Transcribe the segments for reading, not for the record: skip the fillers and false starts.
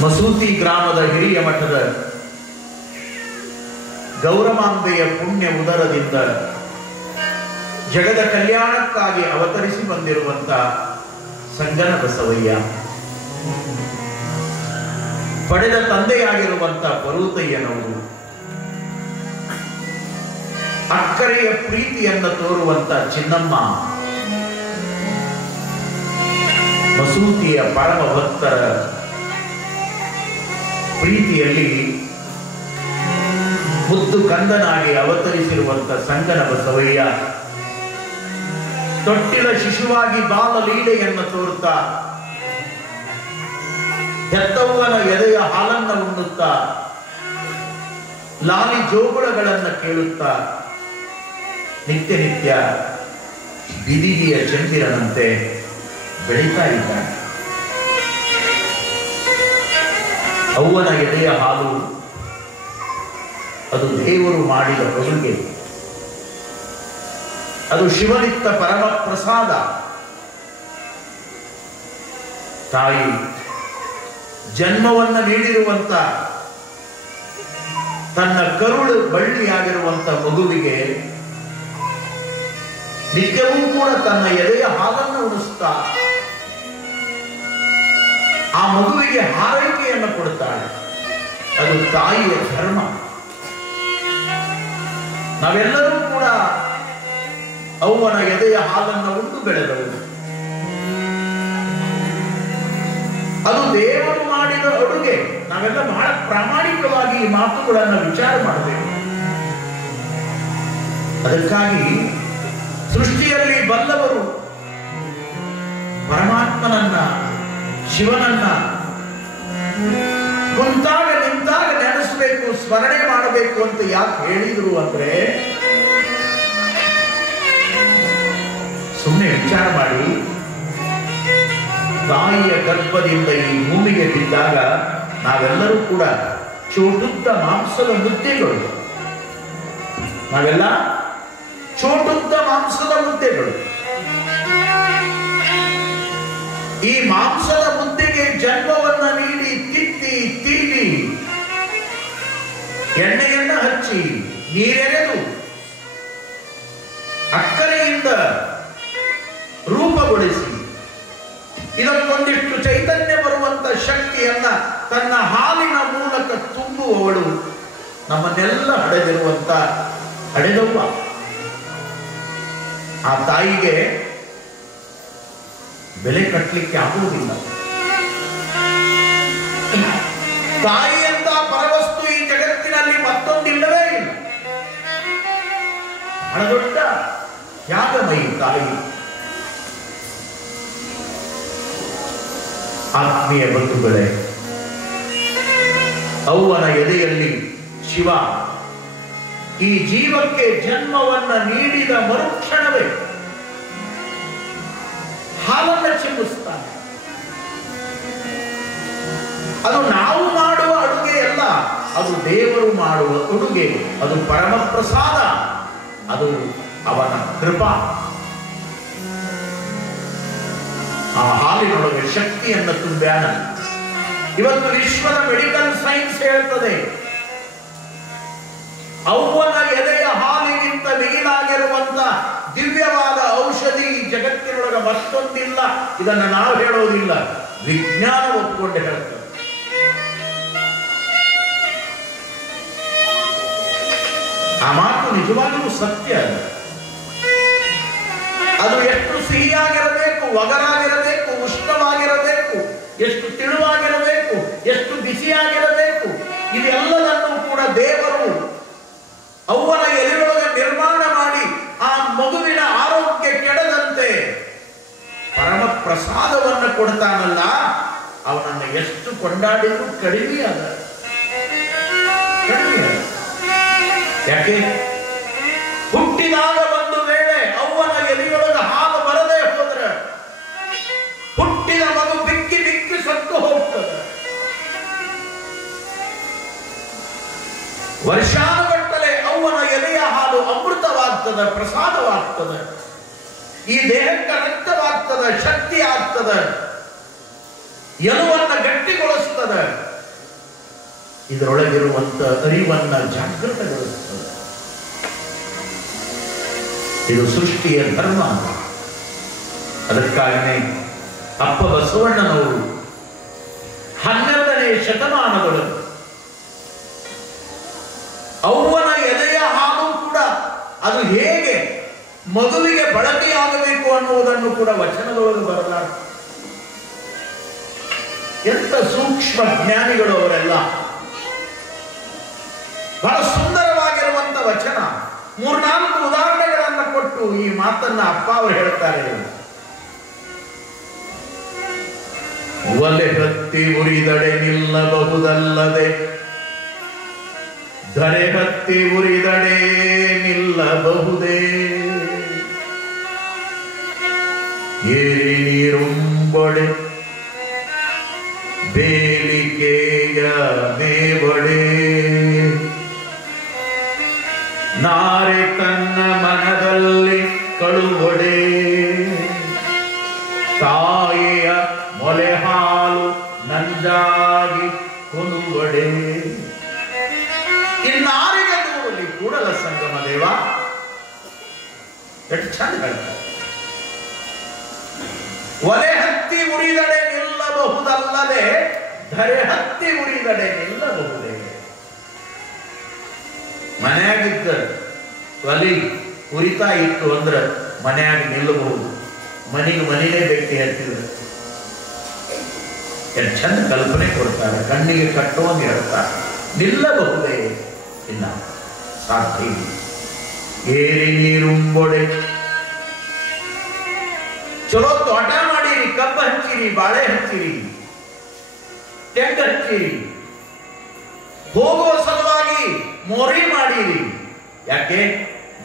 ಮಸೂತಿ ಗ್ರಾಮದ ಹಿರಿಯ ಮಠದ ಗೌರಮಾಂಬೆಯ ಪುಣ್ಯ ಉದರದಿಂದ ಜಗದ ಕಲ್ಯಾಣಕ್ಕಾಗಿ ಅವತರಿಸಿ ಬಂದಿರುವಂತ ಸಂಗನ ಬಸವಯ್ಯ, ಪಡೆದ ತಂದೆಯಾಗಿರುವಂತ ಪರ್ವತಯ್ಯನವರು, ಅಕ್ಕರೆಯ ಪ್ರೀತಿಯನ್ನು ತೋರುವಂತ ಚಿನ್ನಮ್ಮ, ಮಸೂತಿಯ ಪರಮ ಭಕ್ತರ ಪ್ರೀತಿಯಲ್ಲಿ ಮುದ್ದು ಕಂದನಾಗಿ ಅವತರಿಸಿರುವಂತ ಸಂಗನ ಬಸವಯ್ಯ, ತೊಟ್ಟಿಲ ಶಿಶುವಾಗಿ ಬಾಲಲೀಲೆಯನ್ನು ತೋರುತ್ತಾ ಹೆತ್ತವ್ವನ ಎದೆಯ ಹಾಲನ್ನು ಉಣ್ಣುತ್ತಾ ಲಾಲಿ ಜೋಗುಳಗಳನ್ನು ಕೇಳುತ್ತಾ ನಿತ್ಯ ನಿತ್ಯ ಬಿದಿಗೆಯ ಚಂದಿರನಂತೆ ಬೆಳೀತಾ ಇದ್ದಾನೆ. ಅವ್ವನ ಎದೆಯ ಹಾಲು ಅದು ದೇವರು ಮಾಡಿದ ಕೊಡುಗೆ, ಅದು ಶಿವನಿತ್ತ ಪರಮ ಪ್ರಸಾದ. ತಾಯಿ ಜನ್ಮವನ್ನು ನೀಡಿರುವಂತ ತನ್ನ ಕರುಳು ಬಳ್ಳಿಯಾಗಿರುವಂತ ಮಗುವಿಗೆ ನಿತ್ಯವೂ ಕೂಡ ತನ್ನ ಎದೆಯ ಹಾಲನ್ನು ಉಣಿಸ್ತಾ ಆ ಮಗುವಿಗೆ ಹಾರೈಕೆಯನ್ನು ಕೊಡುತ್ತಾಳೆ. ಅದು ತಾಯಿಯ ಧರ್ಮ. ನಾವೆಲ್ಲರೂ ಕೂಡ ಅವ್ವನ ಎದೆಯ ಹಾಲನ್ನು ಉಂಡು ಬೆಳೆದವರು. ಅದು ದೇವರು ಮಾಡಿದ ಅಡುಗೆ. ನಾವೆಲ್ಲ ಬಹಳ ಪ್ರಾಮಾಣಿಕವಾಗಿ ಈ ಮಾತುಗಳನ್ನು ವಿಚಾರ ಮಾಡಬೇಕು. ಅದಕ್ಕಾಗಿ ಸೃಷ್ಟಿಯಲ್ಲಿ ಬಲ್ಲವರು ಪರಮಾತ್ಮನನ್ನ, ಶಿವನನ್ನ ಕುಂತಾಗ ನಿಂತಾಗ ನೆನೆಸಬೇಕು, ಸ್ಮರಣೆ ಮಾಡಬೇಕು ಅಂತ ಯಾಕೆ ಹೇಳಿದ್ರು ಅಂದ್ರೆ, ಸುಮ್ಮನೆ ವಿಚಾರ ಮಾಡಿ, ತಾಯಿಯ ಗರ್ಭದಿಂದ ಈ ಭೂಮಿಗೆ ಬಿದ್ದಾಗ ನಾವೆಲ್ಲರೂ ಕೂಡ ಚೋಟುದ್ದ ಮಾಂಸದ ಮುದ್ದೆಗಳು. ನಾವೆಲ್ಲ ಚೋಟುದ್ದ ಮಾಂಸದ ಮುದ್ದೆಗಳು. ಈ ಮಾಂಸದ ಮುದ್ದೆಗೆ ಜನ್ಮವನ್ನ ನೀಡಿ ತಿತ್ತಿ ತೀಡಿ ಎಣ್ಣೆಯನ್ನ ಹಚ್ಚಿ ನೀರೆರೆದು ಅಕ್ಕರೆಯಿಂದ ರೂಪಗೊಳಿಸಿ ಇದಕ್ಕೊಂದಿಷ್ಟು ಚೈತನ್ಯ ಬರುವಂತ ಶಕ್ತಿಯನ್ನ ತನ್ನ ಹಾಲಿನ ಮೂಲಕ ತುಂಬುವವಳು ನಮ್ಮನ್ನೆಲ್ಲ ಹಡೆದವ್ವ. ಆ ತಾಯಿಗೆ ಬೆಲೆ ಕಟ್ಟಲಿಕ್ಕೆ ಆಗುವುದಿಲ್ಲ. ತಾಯಿಯಂತ ಪರವಸ್ತು ಈ ಜಗತ್ತಿನಲ್ಲಿ ಮತ್ತೊಂದಿಲ್ಲವೇ ಇಲ್ಲ. ಬಹಳ ದೊಡ್ಡ ತ್ಯಾಗಮಯಿ ತಾಯಿ. ಆತ್ಮೀಯ ಬಂಧುಗಳೇ, ಅವ್ವನ ಎದೆಯಲ್ಲಿ ಶಿವ ಈ ಜೀವಕ್ಕೆ ಜನ್ಮವನ್ನ ನೀಡಿದ ಮರುಕ್ಷಣವೇ ಹಾಲನ್ನು ಚಿಮ್ಮಿಸ್ತಾನೆ. ಅದು ನಾವು ಮಾಡುವ ಅಡುಗೆ ಅಲ್ಲ, ಅದು ದೇವರು ಮಾಡುವ ಅಡುಗೆ. ಅದು ಪರಮ ಪ್ರಸಾದ, ಅದು ಅವನ ಕೃಪಾ. ಆ ಹಾಲಿನೊಳಗೆ ಶಕ್ತಿಯನ್ನು ತುಂಬ್ಯಾನ. ಇವತ್ತು ವಿಶ್ವದ ಮೆಡಿಕಲ್ ಸೈನ್ಸ್ ಹೇಳ್ತದೆ, ಅವ್ವನ ಎದೆಯ ಹಾಲಿಗಿಂತ ಮಿಗಿಲಾಗಿರುವಂತ ದಿವ್ಯವಾದ ಔಷಧಿ ಜಗತ್ತಿನೊಳಗೆ ಮತ್ತೊಂದಿಲ್ಲ. ಇದನ್ನು ನಾವು ಹೇಳೋದಿಲ್ಲ, ವಿಜ್ಞಾನ ಒಪ್ಪಿಕೊಂಡು ಹೇಳ್ತದೆ. ಆ ಮಾತು ನಿಜವಾಗಿಯೂ ಸತ್ಯ. ಅದು ಎಷ್ಟು ಸಿಹಿಯಾಗಿರಬೇಕು, ಒಗರಾಗಿರಬೇಕು, ಉಷ್ಣವಾಗಿರಬೇಕು, ಎಷ್ಟು ತಿಳುವಾಗಿರಬೇಕು, ಎಷ್ಟು ಬಿಸಿಯಾಗಿರಬೇಕು, ಇದೆಲ್ಲದನ್ನು ಕೂಡ ದೇವರು ಅವ್ವನ ಎದೆಯೊಳಗೆ ನಿರ್ಮಾಣ ಮಾಡಿ ಆ ಮಗುವಿನ ಆರೋಗ್ಯ ಕೆಡದಂತೆ ಪರಮ ಪ್ರಸಾದವನ್ನು ಕೊಡ್ತಾನಲ್ಲ, ಅವನನ್ನು ಎಷ್ಟು ಕೊಂಡಾಡಿದ್ರು ಕಡಿಮೆ ಅದ. ಯಾಕೆ? ಹುಟ್ಟಿದಾಗ ಒಂದು ವೇಳೆ ಅವ್ವನ ಎದೆಯೊಳಗೆ ಹಾಲು ಬರದೇ ಹೋದ್ರೆ ಹುಟ್ಟಿದ ಮಗು ಬಿಕ್ಕಿ ಬಿಕ್ಕಿ ಸತ್ತು ಹೋಗ್ತದೆ. ವರ್ಷಾನುಗಟ್ಟಲೆ ಅವ್ವನ ಎದೆಯ ಹಾಲು ಅಮೃತವಾಗ್ತದೆ, ಪ್ರಸಾದವಾಗ್ತದೆ. ಈ ದೇಹಕ್ಕೆ ರಕ್ತವಾಗ್ತದೆ, ಶಕ್ತಿ ಆಗ್ತದೆ, ಎಲುವನ್ನು ಗಟ್ಟಿಗೊಳಿಸ್ತದೆ. ಇದರೊಳಗಿರುವಂತ ಅರಿವನ್ನ ಜಾಗೃತಗೊಳಿಸುತ್ತದೆ. ಇದು ಸೃಷ್ಟಿಯ ಧರ್ಮ. ಅದಕ್ಕಾಗಿಯೇ ಅಪ್ಪ ಬಸವಣ್ಣನವರು 12ನೇ ಶತಮಾನದೊಳಗೆ ಅವ್ವನ ಎದೆಯ ಹಾಲು ಕೂಡ ಅದು ಹೇಗೆ ಮಗುವಿಗೆ ಬಳಕೆಯಾಗಬೇಕು ಅನ್ನುವುದನ್ನು ಕೂಡ ವಚನದೊಳಗೆ ಬರಲಾರ. ಎಂತ ಸೂಕ್ಷ್ಮ ಜ್ಞಾನಿಗಳು ಅವರೆಲ್ಲ. ಬಹಳ ಸುಂದರವಾಗಿರುವಂತ ವಚನ. 3-4 ಉದಾಹರಣೆಗಳನ್ನು ಕೊಟ್ಟು ಈ ಮಾತನ್ನ ಅಪ್ಪ ಅವರು ಹೇಳ್ತಾರೆ. ಒಲೆ ಹತ್ತಿ ಉರಿದಡೆ ನಿಲ್ಲಬಹುದಲ್ಲದೆ, ಧರೆ ಹತ್ತಿ ಉರಿದಡೆ ನಿಲ್ಲಬಹುದೇ, ಏರಿ ನೀರುಂಬಡೆ ಬೇಲಿಕೆಯ ಮೇವಡೆ, ನಾರೆ ತನ್ನ ಮನದಲ್ಲಿ ಕಳುವಡೆ, ತಾಯಿಯ ಮೊಲೆ ಹಾಲು ನಂಜಾಗಿ ಕೊನುವಡೆ. ಇನ್ನಾರಿಗೆ ದೂರಲಿ ಕೂಡಲ ಸಂಗಮ ದೇವ. ಎಷ್ಟು ಚಂದ ಹೇಳ್ತಾರೆ. ಒಲೆ ಹತ್ತಿ ಉರಿದಡೆ ನಿಲ್ಲಬಹುದಲ್ಲದೆ, ಧರೆ ಹತ್ತಿ ಉರಿದಡೆ ನಿಲ್ಲಬಹುದೇ. ಮನೆಯಾಗಿದ್ದ ಒಲಿ ಉರಿತಾ ಇತ್ತು ಅಂದ್ರೆ ಮನೆಯಾಗಿ ನಿಲ್ಲಬಹುದು. ಮನೆಗೆ ಮನೆಯೇ ಬೆಂಕಿ ಹತ್ತಿದ್ರೆ ಎಷ್ಟು ಚಂದ ಕಲ್ಪನೆ ಕೊಡ್ತಾರೆ. ಕಣ್ಣಿಗೆ ಕಟ್ಟುವಂಗೆ ಹೇಳ್ತಾರೆ. ನಿಲ್ಲಬಹುದೇ? ಇಲ್ಲ, ಸಾಧ್ಯ. ಏರಿ ನೀರುಂಬೊಡೆ. ಚಲೋ ತೋಟ ಮಾಡಿರಿ, ಕಬ್ಬು ಹಚ್ಚಿರಿ, ಬಾಳೆ ಹಚ್ಚಿರಿ, ತೆಂಗು ಹಚ್ಚಿರಿ, ಹೋಗುವ ಸಲುವಾಗಿ ಮೋರಿ ಮಾಡಿರಿ. ಯಾಕೆ?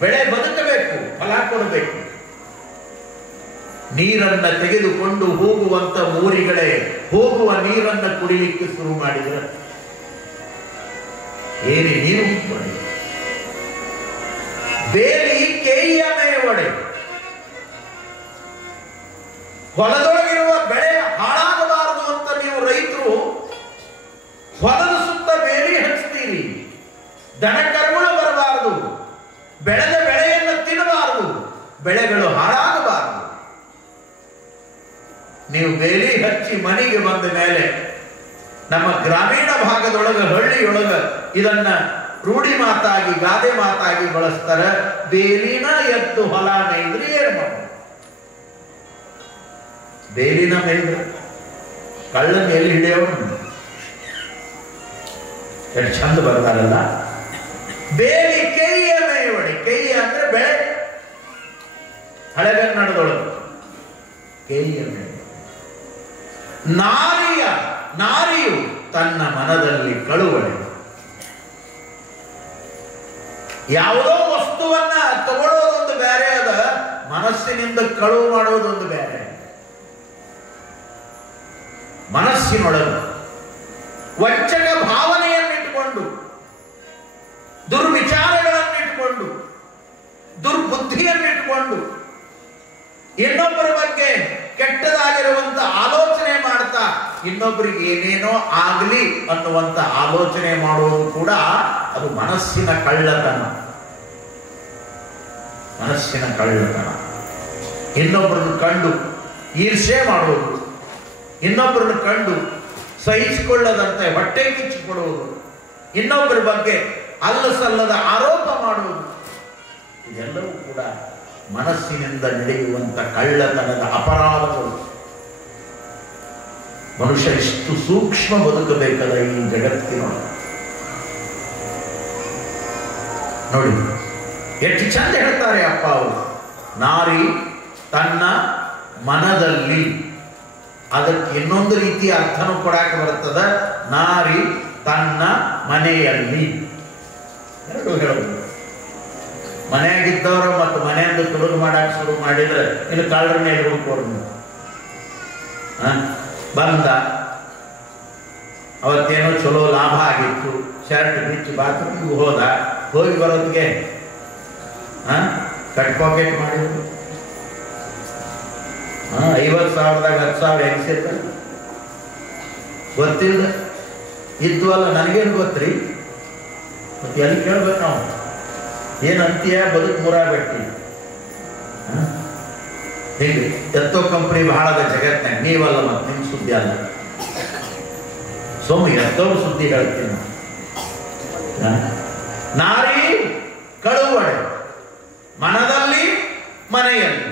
ಬೆಳೆ ಬದುಕಬೇಕು, ಫಲ ಕೊಡಬೇಕು. ನೀರನ್ನ ತೆಗೆದುಕೊಂಡು ಹೋಗುವಂತ ಮೋರಿಗಳೇ ಹೋಗುವ ನೀರನ್ನ ಕುಡಿಲಿಕ್ಕೆ ಶುರು ಮಾಡಿದರೆ ಏರಿ ನೀರು ಒಡೆ. ಬೇಲಿ ಕೇಯಿಯ ಮೇವಡೆ. ಹೊಲದೊಳಗಿರುವ ಬೆಳೆ ಹಾಳಾಗಬಾರದು ಅಂತ ನೀವು ರೈತರು ಹೊಲದ ಸುತ್ತ ಬೇಲಿ ಹಚ್ತೀರಿ. ದನ ಕರುಗಳು ಬರಬಾರದು, ಬೆಳೆದ ಬೆಳೆಯನ್ನು ತಿನ್ನಬಾರದು, ಬೆಳೆಗಳು ಹಾಳಾಗಬಾರದು. ನೀವು ಬೇಲಿ ಹಚ್ಚಿ ಮನೆಗೆ ಬಂದ ಮೇಲೆ ನಮ್ಮ ಗ್ರಾಮೀಣ ಭಾಗದೊಳಗೆ, ಹಳ್ಳಿಯೊಳಗ ಇದನ್ನ ರೂಢಿ ಮಾತಾಗಿ, ಗಾದೆ ಮಾತಾಗಿ ಬಳಸ್ತಾರೆ. ಬೇಲಿನ ಎತ್ತು ಹೊಲ ಮೇಯ್ದ್ರೆ ಏನು ಮಾಡ? ಬೇಲಿನ ಮೇಯ್ದ್ರೆ ಕಳ್ಳ ಮೇಲೆ ಹಿಡಿಯೋನು. ಎಷ್ಟು ಚಂದ ಬರ್ತಾರಲ್ಲ. ಬೇಲಿ ಕೈಯ ಮೇವಡೆ. ಕೈಯ ಅಂದ್ರೆ ಬೆಳೆ. ಹಳೆಗನ್ನಡದೊಳಗೆ ಕೈಯ ಮೇವಡೆ. ನಾರಿಯು ತನ್ನ ಮನದಲ್ಲಿ ಕಳುವಡೆ. ಯಾವುದೋ ವಸ್ತುವನ್ನ ತಗೊಳ್ಳೋದೊಂದು ಬೇರೆ ಅದ, ಮನಸ್ಸಿನಿಂದ ಕಳುವು ಮಾಡೋದೊಂದು ಬೇರೆ. ಮನಸ್ಸಿನೊಳಗೆ ವಂಚಕ ಭಾವನೆಯನ್ನಿಟ್ಟುಕೊಂಡು, ದುರ್ವಿಚಾರಗಳನ್ನಿಟ್ಟುಕೊಂಡು, ದುರ್ಬುದ್ಧಿಯನ್ನಿಟ್ಟುಕೊಂಡು, ಇನ್ನೊಬ್ಬರ ಬಗ್ಗೆ ಕೆಟ್ಟದಾಗಿರುವಂತ ಆಲೋಚನೆ ಮಾಡ್ತಾ ಇನ್ನೊಬ್ಬರಿಗೆ ಏನೇನೋ ಆಗಲಿ ಅನ್ನುವಂತ ಆಲೋಚನೆ ಮಾಡುವುದು ಕೂಡ ಅದು ಮನಸ್ಸಿನ ಕಳ್ಳತನ. ಮನಸ್ಸಿನ ಕಳ್ಳತನ. ಇನ್ನೊಬ್ಬರನ್ನು ಕಂಡು ಈರ್ಷೆ ಮಾಡುವುದು, ಇನ್ನೊಬ್ಬರನ್ನು ಕಂಡು ಸಹಿಸಿಕೊಳ್ಳದಂತೆ ಹೊಟ್ಟೆ ಕಿಚ್ಚಿಕೊಡುವುದು, ಇನ್ನೊಬ್ಬರ ಬಗ್ಗೆ ಅಲ್ಲಸಲ್ಲದ ಆರೋಪ ಮಾಡುವುದು, ಇದೆಲ್ಲವೂ ಕೂಡ ಮನಸ್ಸಿನಿಂದ ನಡೆಯುವಂತ ಕಳ್ಳತನದ ಅಪರಾಧಗಳು. ಮನುಷ್ಯ ಇಷ್ಟು ಸೂಕ್ಷ್ಮ ಬದುಕಬೇಕಲ್ಲ ಈ ಜಗತ್ತಿನೊಳಗೆ. ನೋಡಿ ಎಷ್ಟು ಚಂದ ಹೇಳ್ತಾರೆ ಅಪ್ಪ ಅವರು. ನಾರಿ ತನ್ನ ಮನದಲ್ಲಿ. ಅದಕ್ಕೆ ಇನ್ನೊಂದು ರೀತಿಯ ಅರ್ಥನೂ ಕೊಡಕ್ಕೆ ಬರ್ತದ. ನಾರಿ ತನ್ನ ಮನೆಯಲ್ಲಿ. ಎರಡು ಹೇಳಬಹುದು. ಮನೆಯಾಗಿದ್ದವರು ಮತ್ತು ಮನೆಯಿಂದ ತುಡುಗು ಮಾಡಕ್ಕೆ ಶುರು ಮಾಡಿದ್ರೆ ಇನ್ನು ಕಳ್ಳರನ್ನೇ ಹುಡುಕೋರು. ಬಂದ, ಅವತ್ತೇನೋ ಚಲೋ ಲಾಭ ಆಗಿತ್ತು, ಶರ್ಟ್ ಬಿಚ್ಚಿ ಬಾತ್ರೂಮ್ಗೆ ಹೋದ. ಹೋಗಿ ಬರೋದಕ್ಕೆ ಕಟ್ ಪಾಕೆಟ್ ಮಾಡಿದ್ರು. 50,000ದಾಗ 10,000 ಹೆಂಗ್ ಸೇರ್ತಾರೆ ಗೊತ್ತಿಲ್ಲ. ಇದ್ವಲ್ಲ, ನನಗೇನು ಗೊತ್ತ್ರಿ? ಮತ್ತೆ ಎಲ್ಲಿ ಕೇಳ್ಬೇಕು ನಾವು? ಏನಂತೀಯ ಬದುಕು ಮುರಾಗಟ್ಟಿ ಹೀಗೆ ಎತ್ತೋ ಕಂಪ್ನಿ ಬಹಳ ಅದ ಜಗತ್ನಾಗ, ನೀವಲ್ಲ ಮತ್ತೆ ನಿಮ್ಮ ಸುದ್ದಿ ಅಲ್ಲ. ಸೋಮ ಎತ್ತೋರು ಸುದ್ದಿ ಹೇಳ್ತೀನಿ. ನಾರಿ ಕಳುವಡೆ ಮನದಲ್ಲಿ ಮನೆಯಲ್ಲಿ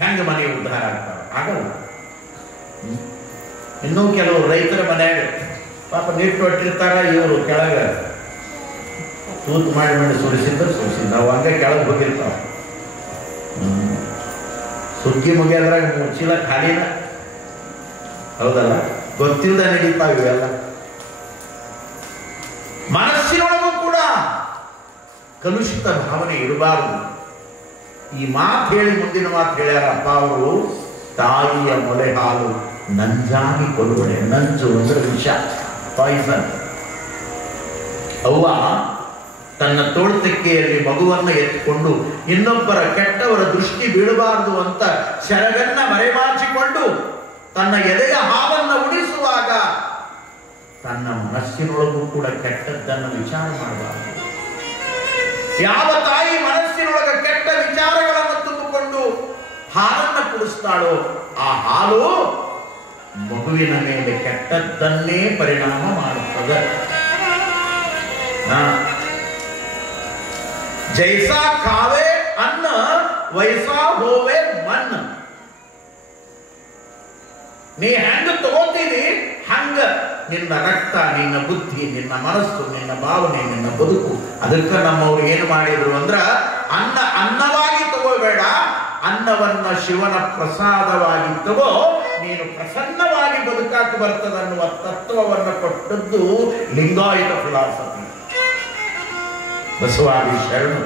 ಹೆಂಗೆ ಮನೆ ಉದ್ಧಾರ ಆಗ್ತಾವೆ? ಆಗಲ್ಲ. ಇನ್ನೂ ಕೆಲವು ರೈತರ ಮನೆಯಾಗ ಪಾಪ ನೀಟ್ಟು ಹೊಟ್ಟಿರ್ತಾರ, ಇವರು ಕೆಳಗ ತೂತು ಮಾಡಿ ಮಾಡಿ ಸುರಿಸಿದ್ರೆ ಸುರಿಸಿದ್ ನಾವು ಹಂಗೆ ಕೆಳಗೆ ಹೋಗಿರ್ತಾವ. ಸುಗ್ಗಿ ಮುಗಿಯೋದ್ರಾಗ ಮುಚ್ಚಿಲ ಖಾಲಿನ, ಹೌದಲ್ಲ? ಗೊತ್ತಿಲ್ಲದ ನಡೀತಾವ ಇವೆಲ್ಲ. ಮನಸ್ಸಿನೊಳಗೂ ಕೂಡ ಕಲುಷಿತ ಭಾವನೆ ಇರಬಾರದು. ಈ ಮಾತು ಹೇಳಿ ಮುಂದಿನ ಮಾತು ಹೇಳ್ಯಾರ ಅಪ್ಪ ಅವರು, ತಾಯಿಯ ಮೊಲೆ ಹಾಲು ನಂಜಾಗಿ ಕೊಡುವಡೆ. ನಂಜು ಅಂದ್ರೆ ವಿಷ, ಪಾಯ್ಸನ್. ಅವ್ವ ತನ್ನ ತೋಳ್ತಕ್ಕೆಯಲ್ಲಿ ಮಗುವನ್ನು ಎತ್ತಿಕೊಂಡು ಇನ್ನೊಬ್ಬರ ಕೆಟ್ಟವರ ದೃಷ್ಟಿ ಬೀಳಬಾರದು ಅಂತ ಸೆರಗನ್ನ ಮರೆಮಾಚಿಕೊಂಡು ತನ್ನ ಎದೆಯ ಹಾಲನ್ನು ಉಳಿಸುವಾಗ ತನ್ನ ಮನಸ್ಸಿನೊಳಗೂ ಕೂಡ ಕೆಟ್ಟದ್ದನ್ನು ವಿಚಾರ ಮಾಡಬಾರದು. ಯಾವ ತಾಯಿ ಮನಸ್ಸಿನೊಳಗ ಕೆಟ್ಟ ವಿಚಾರಗಳನ್ನು ತುಂಬಿಕೊಂಡು ಹಾಲನ್ನು ಕುಡಿಸ್ತಾಳೋ ಆ ಹಾಲು ಮಗುವಿನ ಮೇಲೆ ಕೆಟ್ಟದ್ದನ್ನೇ ಪರಿಣಾಮ ಮಾಡುತ್ತದೆ. ಜೈಸಾ ಕಾವೆ ಅನ್ನ ವೈಸಾ ಹೋವೆ ಮನ್. ನೀ ಹೆಂಗ ತಗೋತೀರಿ ಹಂಗ ನಿನ್ನ ರಕ್ತ, ನಿನ್ನ ಬುದ್ಧಿ, ನಿನ್ನ ಮನಸ್ಸು, ನಿನ್ನ ಭಾವನೆ, ನಿನ್ನ ಬದುಕು. ಅದಕ್ಕೆ ನಮ್ಮವ್ರು ಏನು ಮಾಡಿದ್ರು ಅಂದ್ರ, ಅನ್ನವಾಗಿ ತಗೋಬೇಡ, ಅನ್ನವನ್ನ ಶಿವನ ಪ್ರಸಾದವಾಗಿ ತಗೋ, ನೀನು ಪ್ರಸನ್ನವಾಗಿ ಬದುಕಾಕ ಬರ್ತದನ್ನುವ ತತ್ವವನ್ನು ಕೊಟ್ಟದ್ದು ಲಿಂಗಾಯತ ಫಿಲಾಸಫಿ, ಬಸವಾದಿ ಶರಣು.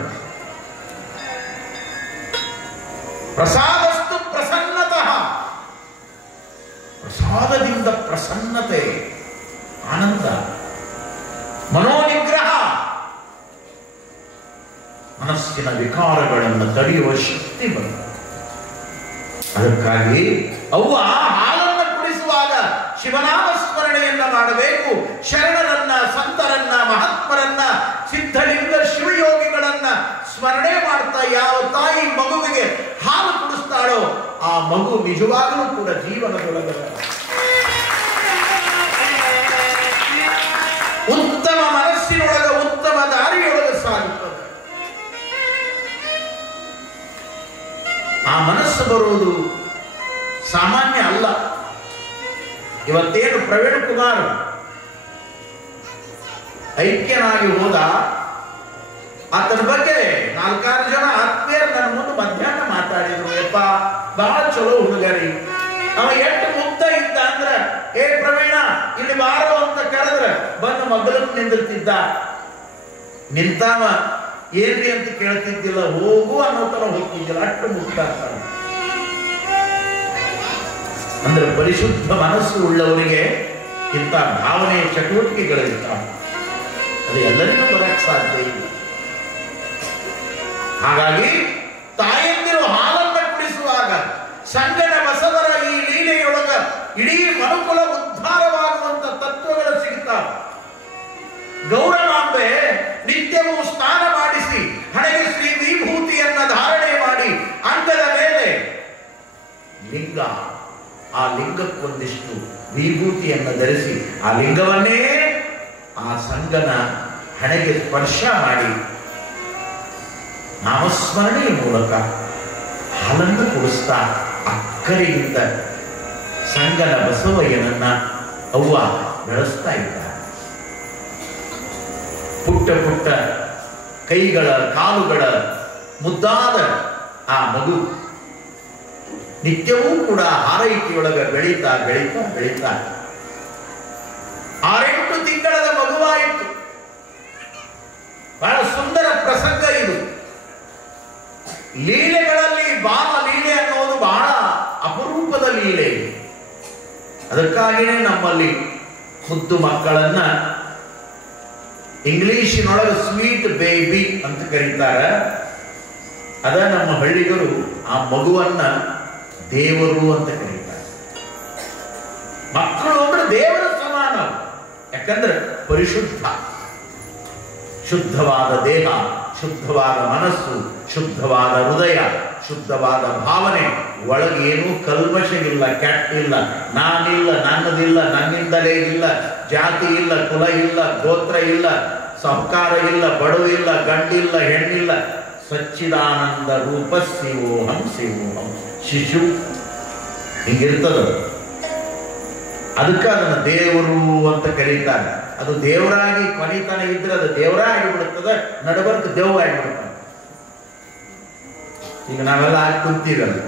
ಪ್ರಸಾದಸ್ತು ಪ್ರಸನ್ನತಃ, ಪ್ರಸಾದದಿಂದ ಪ್ರಸನ್ನತೆ, ಆನಂದ, ಮನೋನಿಗ್ರಹ, ಮನಸ್ಸಿನ ವಿಕಾರಗಳನ್ನು ತಡೆಯುವ ಶಕ್ತಿ ಬಂದ. ಅದಕ್ಕಾಗಿ ಅವ್ವ ಹಾಲನ್ನು ಕುಡಿಸುವಾಗ ಶಿವನಾಮ ಸ್ಮರಣೆಯನ್ನ ಮಾಡಬೇಕು. ಶರಣರನ್ನ, ಸಂತರನ್ನ, ಮಹಾತ್ಮರನ್ನ, ಸಿದ್ಧಲಿಂಗ ಶಿವಯೋಗಿಗಳನ್ನ ಸ್ಮರಣೆ ಮಾಡ್ತಾ ಯಾವ ತಾಯಿ ಮಗುವಿಗೆ ಹಾಲು ಕುಡಿಸ್ತಾಳೋ ಆ ಮಗು ನಿಜವಾಗಲೂ ಕೂಡ ಜೀವನದೊಳಗ ಉತ್ತಮ ಮನಸ್ಸಿನೊಳಗ ಉತ್ತಮ ದಾರಿಯೊಳಗೆ ಸಾಗುತ್ತದೆ. ಆ ಮನಸ್ಸು ಬರುವುದು ಸಾಮಾನ್ಯ ಅಲ್ಲ. ಇವತ್ತೇನು ಪ್ರವೀಣ್ ಕುಮಾರ್ ಐಕ್ಯನಾಗಿ ಹೋದ, ಆತನ ಬಗ್ಗೆ 4-6 ಜನ ಆತ್ಮೀಯರು ನನ್ನ ಮುಂದೆ ಮಧ್ಯಾಹ್ನ ಮಾತಾಡಿದ್ರು. ಯಪ್ಪ ಬಹಳ ಚಲೋ ಹುಡುಗರಿ, ಅವ ಎಷ್ಟು ಮುಕ್ತ ಇದ್ದ ಅಂದ್ರ, ಏ ಪ್ರವೀಣ ಇಲ್ಲಿ ಬಾರೋ ಅಂತ ಕರೆದ್ರ ಬಂದು ಮಗಳನ್ನ ನಿಂದಿರ್ತಿದ್ದ. ನಿಂತಾವ ಏನ್ರಿ ಅಂತ ಕೇಳ್ತಿದ್ದಿಲ್ಲ, ಹೋಗು ಅನ್ನೋ ತರ ಹೋಗ್ತಿದ್ದಿಲ್ಲ, ಅಷ್ಟು ಮುಕ್ತ ಅಂತಾರ. ಅಂದ್ರೆ ಪರಿಶುದ್ಧ ಮನಸ್ಸು ಉಳ್ಳವರಿಗೆ ಇಂಥ ಭಾವನೆ ಚಟುವಟಿಕೆಗಳಿರ್ತಾವ. ಅದು ಎಲ್ಲರಿಗೂ ಬರಕ್ ಸಾಧ್ಯ ಇಲ್ಲ. ಹಾಗಾಗಿ ತಾಯಂದಿರು ಹಾಲನ್ನ ಕುಡಿಸುವಾಗ ಸಂಗನ ಬಸವರ ಈ ಲೀಲೆಯೊಳಗ ಇಡೀ ಮನುಕುಲ ಉದ್ಧಾರವಾಗುವಂತ ತತ್ವಗಳು ಸಿಗುತ್ತಾವ. ಗೌರವಾಂಬೆ ನಿತ್ಯವೂ ಸ್ನಾನ ಮಾಡಿಸಿ ಹಣೆಗೆ ಶ್ರೀ ವಿಭೂತಿಯನ್ನ ಧಾರಣೆ ಮಾಡಿ ಅಂಗದ ಮೇಲೆ ಲಿಂಗ, ಆ ಲಿಂಗಕ್ಕೊಂದಿಷ್ಟು ವಿಭೂತಿಯನ್ನು ಧರಿಸಿ ಆ ಲಿಂಗವನ್ನೇ ಆ ಸಂಗನ ಹಣೆಗೆ ಸ್ಪರ್ಶ ಮಾಡಿ ನಾಮಸ್ಮರಣೆಯ ಮೂಲಕ ಹಾಲನ್ನು ಕುಡಿಸ್ತಾ ಅಕ್ಕರೆಯಿಂದ ಸಂಗನ ಬಸವಯ್ಯನನ್ನ ಅವ್ವ ಬೆಳೆಸ್ತಾ ಇದ್ದಾರೆ. ಪುಟ್ಟ ಪುಟ್ಟ ಕೈಗಳ, ಕಾಲುಗಳ ಮುದ್ದಾದ ಆ ಮಗು ನಿತ್ಯವೂ ಕೂಡ ಆರೈಕೆಯೊಳಗ ಬೆಳೀತಾ ಬೆಳೀತಾ ಬೆಳೀತಾ 6-8 ತಿಂಗಳದ ಮಗುವಾಯಿತು. ಬಹಳ ಸುಂದರ ಪ್ರಸಂಗ ಇದು. ಲೀಲೆಗಳಲ್ಲಿ ಬಾಲ ಲೀಲೆ ಅನ್ನೋದು ಬಹಳ ಅಪರೂಪದ ಲೀಲೆ. ಅದಕ್ಕಾಗಿಯೇ ನಮ್ಮಲ್ಲಿ ಮುದ್ದು ಮಕ್ಕಳನ್ನ ಇಂಗ್ಲಿಷಿನೊಳಗೆ ಸ್ವೀಟ್ ಬೇಬಿ ಅಂತ ಕರೀತಾರೆ. ಅದ ನಮ್ಮ ಹಳ್ಳಿಗರು ಆ ಮಗುವನ್ನ ದೇವರು ಅಂತ ಕರೀತಾರೆ. ಮಕ್ಕಳು ಅಂದ್ರೆ ದೇವರ ಸಮಾನ. ಯಾಕಂದ್ರೆ ಪರಿಶುದ್ಧ, ಶುದ್ಧವಾದ ದೇಹ, ಶುದ್ಧವಾದ ಮನಸ್ಸು, ಶುದ್ಧವಾದ ಹೃದಯ, ಶುದ್ಧವಾದ ಭಾವನೆ, ಒಳಗೆ ಏನೂ ಕಲ್ಮಶ ಇಲ್ಲ, ಕೆಟ್ಟಿಲ್ಲ, ನಾನಿಲ್ಲ, ನನ್ನದಿಲ್ಲ, ನನ್ನಿಂದಲೇ ಇಲ್ಲ, ಜಾತಿ ಇಲ್ಲ, ಕುಲ ಇಲ್ಲ, ಗೋತ್ರ ಇಲ್ಲ, ಸಹಕಾರ ಇಲ್ಲ, ಬಡವ ಇಲ್ಲ, ಗಂಡಿಲ್ಲ, ಹೆಣ್ಣಿಲ್ಲ, ಸಚ್ಚಿದಾನಂದ ರೂಪ ಶಿವೋಹಂ ಶಿವೋಹಂ ಶಿಶು ಹಿಂಗಿರ್ತದ. ಅದಕ್ಕೆ ಅದನ್ನು ದೇವರು ಅಂತ ಕರೀತಾರೆ. ಅದು ದೇವರಾಗಿ ಕೊನೆತನ ಇದ್ರೆ ಅದು ದೇವರಾಗಿ ಬಿಡುತ್ತದೆ, ನಡಬರ್ಕ್ ದೇವ್ ಆಗಿಬಿಡುತ್ತೆ. ಈಗ ನಾವೆಲ್ಲ ಆಗಿ ಕುಂತೀವಲ್ಲ,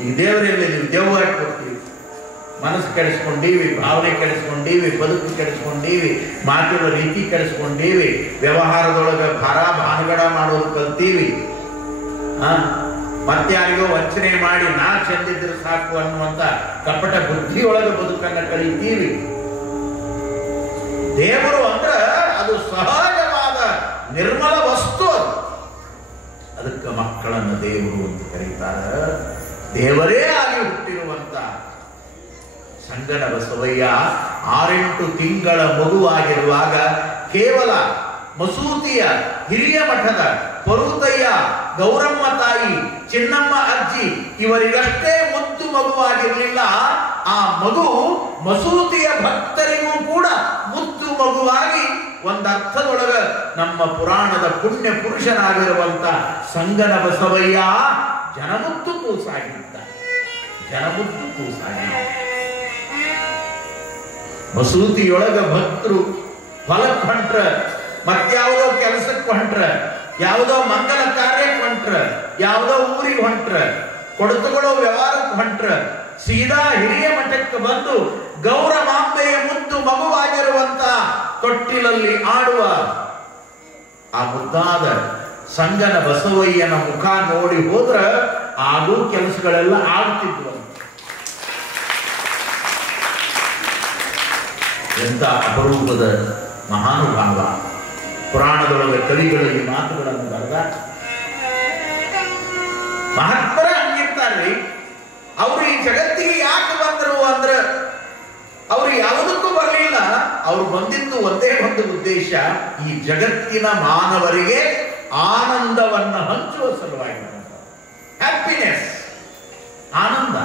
ಈಗ ದೇವರಲ್ಲಿ ನೀವು ದೇವ್ ಆಗಿ ಕೊಡ್ತೀವಿ, ಮನಸ್ಸು ಕೆಡಿಸ್ಕೊಂಡೀವಿ, ಭಾವನೆ ಕೆಡಿಸ್ಕೊಂಡೀವಿ, ಬದುಕು ಕೆಡಿಸ್ಕೊಂಡೀವಿ, ಮಾತಿನ ರೀತಿ ಕೆಡಿಸ್ಕೊಂಡೀವಿ, ವ್ಯವಹಾರದೊಳಗೆ ಭಾನಗಡ ಮಾಡೋದು ಕಲ್ತೀವಿ, ಮತ್ತಾರಿಗೋ ವಂಚನೆ ಮಾಡಿ ನಾ ಚೆಂದಿದ್ರೆ ಸಾಕು ಅನ್ನುವಂತ ಕಪಟ ಬುದ್ಧಿಯೊಳಗೆ ಬದುಕನ್ನ ಕಳೀತೀವಿ. ದೇವರು ಅಂದ್ರೆ ಅದು ಸಹಜವಾದ ನಿರ್ಮಲ ವಸ್ತು. ಅದಕ್ಕೆ ಮಕ್ಕಳನ್ನು ದೇವರು ಅಂತ ಕರೀತಾರೆ. ದೇವರೇ ಆಗಿ ಹುಟ್ಟಿರುವಂತ ಸಂಗನ ಬಸವಯ್ಯ 6-8 ತಿಂಗಳ ಮಗುವಾಗಿರುವಾಗ ಕೇವಲ ಮಸೂತಿಯ ಹಿರಿಯ ಮಠದ ಪರುತಯ್ಯ, ಗೌರಮ್ಮ ತಾಯಿ, ಚಿನ್ನಮ್ಮ ಅಜ್ಜಿ ಇವರಿಗಷ್ಟೇ ಮುದ್ದು ಮಗುವಾಗಿರಲಿಲ್ಲ. ಆ ಮಗು ಮಸೂತಿಯ ಭಕ್ತರಿಗೂ ಕೂಡ ಮುದ್ದು ಮಗುವಾಗಿ ಒಂದರ್ಥದೊಳಗ ನಮ್ಮ ಪುರಾಣದ ಪುಣ್ಯ ಪುರುಷನಾಗಿರುವಂತ ಸಂಗನ ಬಸವಯ್ಯ ಜನಮುದ್ದು ಕೂಸಾಗಿದ್ದ. ಜನಮುದ್ದು ಕೂಸಾಗಿದ್ದ. ಮಸೂತಿಯೊಳಗ ಭಕ್ತರು ಹೊಲಕ್ಕೆ ಹೊಂಟ್ರ, ಮತ್ಯಾವುದೋ ಕೆಲಸಕ್ಕೆ ಹೊಂಟ್ರ, ಯಾವುದೋ ಮಂಗಲ ಕಾರ್ಯಕ್ಕೆ ಹೊಂಟ್ರ, ಯಾವುದೋ ಊರಿಗೆ ಹೊಂಟ್ರ, ಕೊಡುತುಗಳೋ ವ್ಯವಹಾರಕ್ಕೆ ಹೊಂಟ್ರ, ಸೀದಾ ಹಿರಿಯ ಮಠಕ್ಕೆ ಬಂದು ಗೌರವಾಂಬೆಯ ಮುದ್ದು ಮಗುವಾಗಿರುವಂತ ತೊಟ್ಟಿಲಲ್ಲಿ ಆಡುವ ಆ ಮುದ್ದಾದ ಸಂಗನ ಬಸವಯ್ಯನ ಮುಖ ನೋಡಿ ಹೋದ್ರ ಆಗೂ ಕೆಲಸಗಳೆಲ್ಲ ಆಗುತ್ತಿದ್ವು. ಎಂತ ಅಪರೂಪದ ಮಹಾನುಭಾವ. ಪುರಾಣದೊಳಗೆ ಕವಿಗಳು ಈ ಮಾತುಗಳನ್ನು ಬರೆದ. ಮಹಾತ್ಮರ ಹಂಗಿರ್ತಾರ್ರಿ. ಅವರು ಈ ಜಗತ್ತಿಗೆ ಯಾಕೆ ಬಂದರು ಅಂದ್ರೆ ಅವರು ಯಾವುದಕ್ಕೂ ಬರಲಿಲ್ಲ. ಅವರು ಬಂದಿದ್ದು ಒಂದೇ ಒಂದು ಉದ್ದೇಶ, ಈ ಜಗತ್ತಿನ ಮಾನವರಿಗೆ ಆನಂದವನ್ನ ಹಂಚುವ ಸಲುವಾಗಿ. ಹ್ಯಾಪಿನೆಸ್, ಆನಂದ,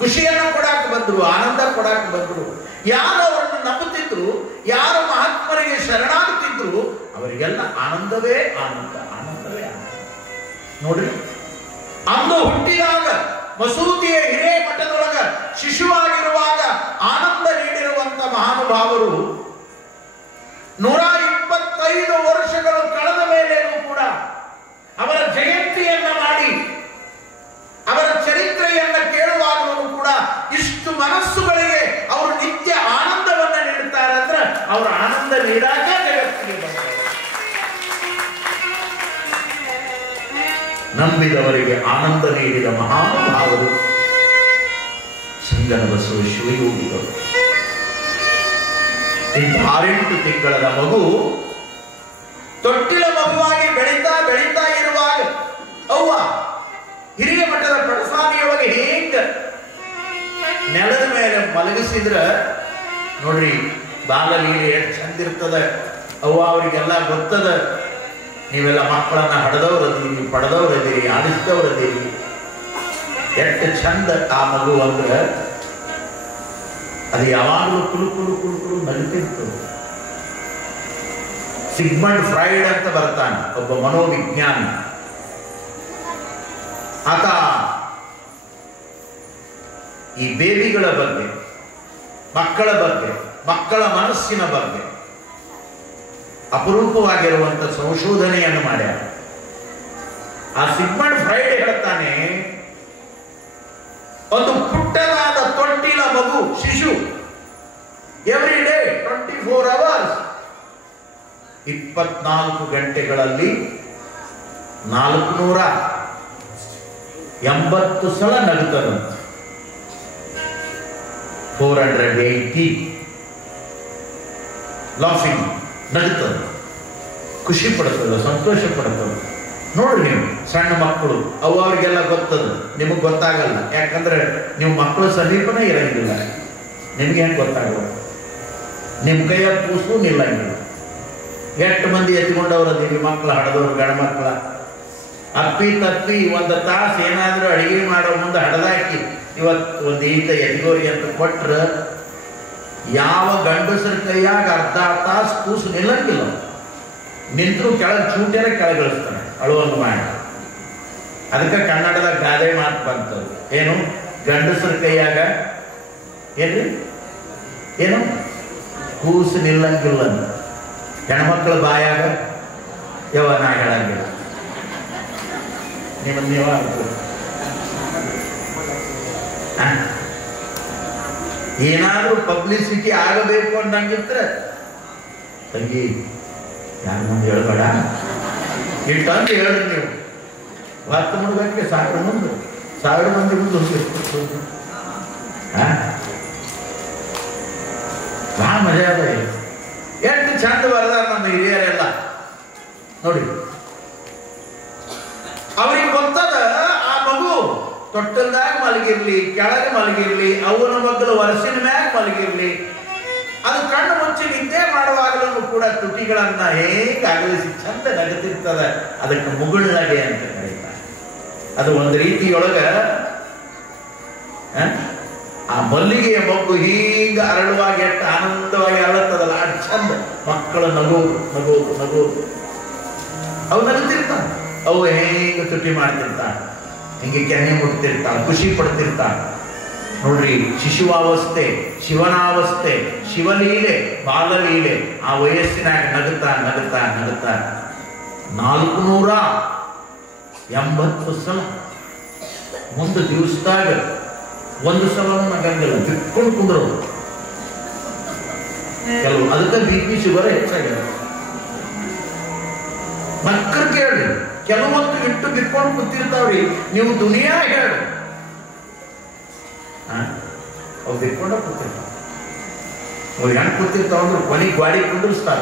ಖುಷಿಯನ್ನ ಕೊಡಾಕ ಬಂದ್ರು, ಆನಂದ ಕೊಡಾಕ ಬಂದ್ರು. ಯಾರು ಅವರನ್ನು ನಂಬುತ್ತಿದ್ರು, ಯಾರು ಮಹಾತ್ಮರಿಗೆ ಶರಣಾಗುತ್ತಿದ್ರು, ಅವರಿಗೆಲ್ಲ ಆನಂದವೇ ಆನಂದ, ಆನಂದವೇ ಆನಂದ. ನೋಡ್ರಿ, ಅಂದು ಹುಟ್ಟಿದಾಗ ಮಸೂತಿಯ ಹಿರೇ ಮಠದೊಳಗ ಶಿಶುವಾಗಿರುವಾಗ ಆನಂದ ನೀಡಿರುವಂತ ಮಹಾನುಭಾವರು 125 ವರ್ಷಗಳು ಕಳೆದ ಮೇಲೇನೂ ಕೂಡ ಅವರ ಜಯಂತಿಯನ್ನ ಮಾಡಿ ಅವರ ಚರಿತ್ರೆಯನ್ನ ಕೇಳುವಾಗಲೂ ಕೂಡ ಇಷ್ಟು ಮನಸ್ಸುಗಳಿಗೆ ಅವರು ನಿತ್ಯ ಆನಂದವನ್ನ ನೀಡುತ್ತಾರೆ ಅಂದ್ರೆ ಅವರ ಆನಂದ ನೀಡಾಕ ಜಗತ್ತಿಗೆ ಬಂದರು. ನಂಬಿದವರಿಗೆ ಆನಂದ ನೀಡಿದ ಮಹಾನುಭಾವರು ಸಂಗನ ಬಸವ ಶಿವಯೋಗಿಗಳು. ಇಂಥ 6-8 ತಿಂಗಳ ಮಗು ತೊಟ್ಟಿಲ ಮಗುವಾಗಿ ಬೆಳೀತಾ ಬೆಳೀತಾ ಇರುವಾಗ ಅವ್ವ ಹಿರಿಯ ಮಠದ ಪಡಸಾನಿಯೊಳಗೆ ಹೇಗ ನೆಲದ ಮೇಲೆ ಮಲಗಿಸಿದ್ರ ನೋಡ್ರಿ, ಬಾಲಲೀಲೆ ಎಷ್ಟು ಚಂದಿರ್ತದ. ಅವ್ವ ಅವರಿಗೆಲ್ಲ ಗೊತ್ತದ, ನೀವೆಲ್ಲ ಮಕ್ಕಳನ್ನ ಹಡದವ್ರದೀರಿ, ಪಡೆದವ್ರದೀರಿ, ಆಡಿಸಿದವ್ರದೀರಿ. ಎಷ್ಟು ಚಂದ ಆ ಮಗು ಅಂದ್ರೆ ಅದು ಯಾವಾಗಲೂ ಕುಲು ಕುಲು ಕುಲು ಕುಲು ನಗುತ್ತಿರ್ತದೆ. ಸಿಗ್ಮಂಡ್ ಫ್ರಾಯ್ಡ್ ಅಂತ ಬರ್ತಾನೆ, ಒಬ್ಬ ಮನೋವಿಜ್ಞಾನಿ. ಆತ ಈ ಬೇಬಿಗಳ ಬಗ್ಗೆ, ಮಕ್ಕಳ ಬಗ್ಗೆ, ಮಕ್ಕಳ ಮನಸ್ಸಿನ ಬಗ್ಗೆ ಅಪರೂಪವಾಗಿರುವಂತ ಸಂಶೋಧನೆಯನ್ನು ಮಾಡ್ಯಾರ. ಆ ಸಿಗ್ಮಂಡ್ ಫ್ರೈಡ್ ಹೇಳ್ತಾನೆ, ಒಂದು ಪುಟ್ಟದಾದ ತೊಟ್ಟಿಲ ಮಗು, ಶಿಶು, ಎವ್ರಿ ಡೇ 24 hours 24 ಗಂಟೆಗಳಲ್ಲಿ 480 ಸಲ ನಗುತ್ತದಂತೆ. 480 ಲಾಫಿಂಗ್, ನಗುತ್ತದೆ, ಖುಷಿ ಪಡ್ತದೆ, ಸಂತೋಷ ಪಡ್ತದೆ. ನೋಡ್ರಿ, ನೀವು ಸಣ್ಣ ಮಕ್ಕಳು, ಅವು ಅವ್ರಿಗೆಲ್ಲ ಗೊತ್ತದ, ನಿಮಗೆ ಗೊತ್ತಾಗಲ್ಲ. ಯಾಕಂದ್ರೆ ನೀವು ಮಕ್ಕಳು ಸಮೀಪನೇ ಇರಂಗಿಲ್ಲ, ನಿಮ್ಗೆ ಹೆಂಗೆ ಗೊತ್ತಾಗಲ್ಲ. ನಿಮ್ಮ ಕೈಯಾಗ ಕೂಸು ನಿಲ್ಲಂಗಿಲ್ಲ. ಎಷ್ಟು ಮಂದಿ ಎತ್ಕೊಂಡವ್ರದೀವಿ ಮಕ್ಕಳು ಹಡದವ್ರು ಗಂಡ ಮಕ್ಕಳ ಅಪ್ಪಿ ತಪ್ಪಿ ಒಂದು ತಾಸು ಏನಾದರೂ ಅಡಿಗೆ ಮಾಡೋ ಮುಂದೆ ಹಡದಾಕಿ ಇವತ್ತು ಒಂದು ಈತ ಎತ್ಗೋರಿ ಅಂತ ಕೊಟ್ರ ಯಾವ ಗಂಡಸರ ಕೈಯಾಗ ಅರ್ಧ ತಾಸು ಕೂಸು ನಿಲ್ಲಂಗಿಲ್ಲ. ನಿಂತರೂ ಕೆಳಗೆ ಚೂಟ್ಯಾರ ಕೆಳಗಿಳಿಸ್ತಾನೆ ಅಳುವಂಗ ಮಾಡಿ. ಅದಕ್ಕೆ ಕನ್ನಡದಾಗ ಗಾದೆ ಮಾತು ಬಂತದ್ದು ಏನು, ಗಂಡಸರ ಕೈಯಾಗ ಏನ್ರಿ ಏನು ಕೂಸು ನಿಲ್ಲಂಗಿಲ್ಲ ಅಂತ. ಹೆಣ್ಮಕ್ಳ ಬಾಯಾಗ ನಾ ಹೇಳಂಗಿಲ್ಲ, ನೀವ ಏನಾದ್ರೂ ಪಬ್ಲಿಸಿಟಿ ಆಗಬೇಕು ಅನ್ನಂಗಿದ್ರೆ ತಂಗಿ ಯಾರ ಮುಂದೆ ಹೇಳ್ಬೇಡ ಇಟ್ಟಂತ ಹೇಳ್ರಿ. ನೀವು 13 ಗಂಟೆ 1000 ಮುಂದೆ 1000 ಮಂದಿ ಮುಂದೆ ಹೋಗಿ ಬಹಳ ಮಜಾ ಅದ. ಎಷ್ಟು ಚಂದ ಬರ್ದಾರ ನಮ್ಮ ಹಿರಿಯರೆಲ್ಲ ನೋಡಿ. ಅವ್ರಿಗೆ ಗೊತ್ತದ ಆ ಮಗು ತೊಟ್ಟಲ್ದಾಗ ಮಲಗಿರ್ಲಿ, ಕೆಳಗೆ ಮಲಗಿರ್ಲಿ, ಅವನ ಮಕ್ಕಳು ವರ್ಷಿನ ಮ್ಯಾಗ ಮಲಗಿರ್ಲಿ, ಅದು ಕಣ್ಣು ಮುಚ್ಚಿ ನಿದ್ದೆ ಮಾಡುವಾಗಲೂ ಕೂಡ ತುಟಿಗಳನ್ನ ಹೇಗೆ ಅಗಲಿಸಿ ಚಂದ ನಗುತ್ತಿರ್ತದ. ಅದಕ್ಕೆ ಮುಗುಳ್ನಗೆ ಅಂತ ಕರೀತಾರೆ. ಅದು ಒಂದು ರೀತಿಯೊಳಗ ಆ ಮಲ್ಲಿಗೆಯ ಮೊಗ್ಗು ಹೀಗ ಅರಳುವಾಗಿ ಎಷ್ಟು ಆನಂದವಾಗಿ ಅರಳುತ್ತದಲ್ಲ, ಅದು ಚಂದ. ಮಕ್ಕಳು ನಗೋದು ನಗೋದು ನಗೋದು, ಅವು ನಗುತ್ತಿರ್ತಾವೆ. ಅವು ಹೇಗೆ ತುಟಿ ಮಾಡ್ತಿರ್ತಾಳೆ, ಹಿಂಗೆ ಕೆನ್ನೆ ಮುಟ್ತಿರ್ತಾಳೆ, ಖುಷಿ ಪಡ್ತಿರ್ತಾಳೆ. ನೋಡ್ರಿ, ಶಿಶುವಾವಸ್ಥೆ, ಶಿವನಾವಸ್ಥೆ, ಶಿವಲೀಲೆ, ಬಾಲಲೀಲೆ, ಆ ವಯಸ್ಸಿನಾಗ ನಗುತ್ತಾ ನಗುತ್ತಾ ನಗುತ್ತಾ 480 ಸಲ ಒಂದು ದಿವಸದಾಗ ಒಂದು ಸಲ ನಗಂಗಿಲ್ಲ, ಬಿಟ್ಕೊಂಡು ಕುಂದ್ರು ಕೆಲವು. ಅದಕ್ಕೆ BP ಶುಗರ್ ಹೆಚ್ಚಾಗಿದೆ. ಮಕ್ಕಳು ಕೇಳಿ, ಕೆಲವೊಂದು ಇಟ್ಟು ಬಿಟ್ಕೊಂಡು ಕೂತಿರ್ತಾವ್ರಿ. ನೀವು ದುನಿಯಾ ಹೇಳಿ ಅವು ಬಿಟ್ಕೊಂಡ ಕೂತಿರ್ತಾವ. ಅವ್ರು ಹೆಂಗ್ ಕೂತಿರ್ತಾವ ಅಂದ್ರೆ ಕೊನೆಗೆ ಗಾಡಿ ಕುಂದಿರ್ಸ್ತಾರ.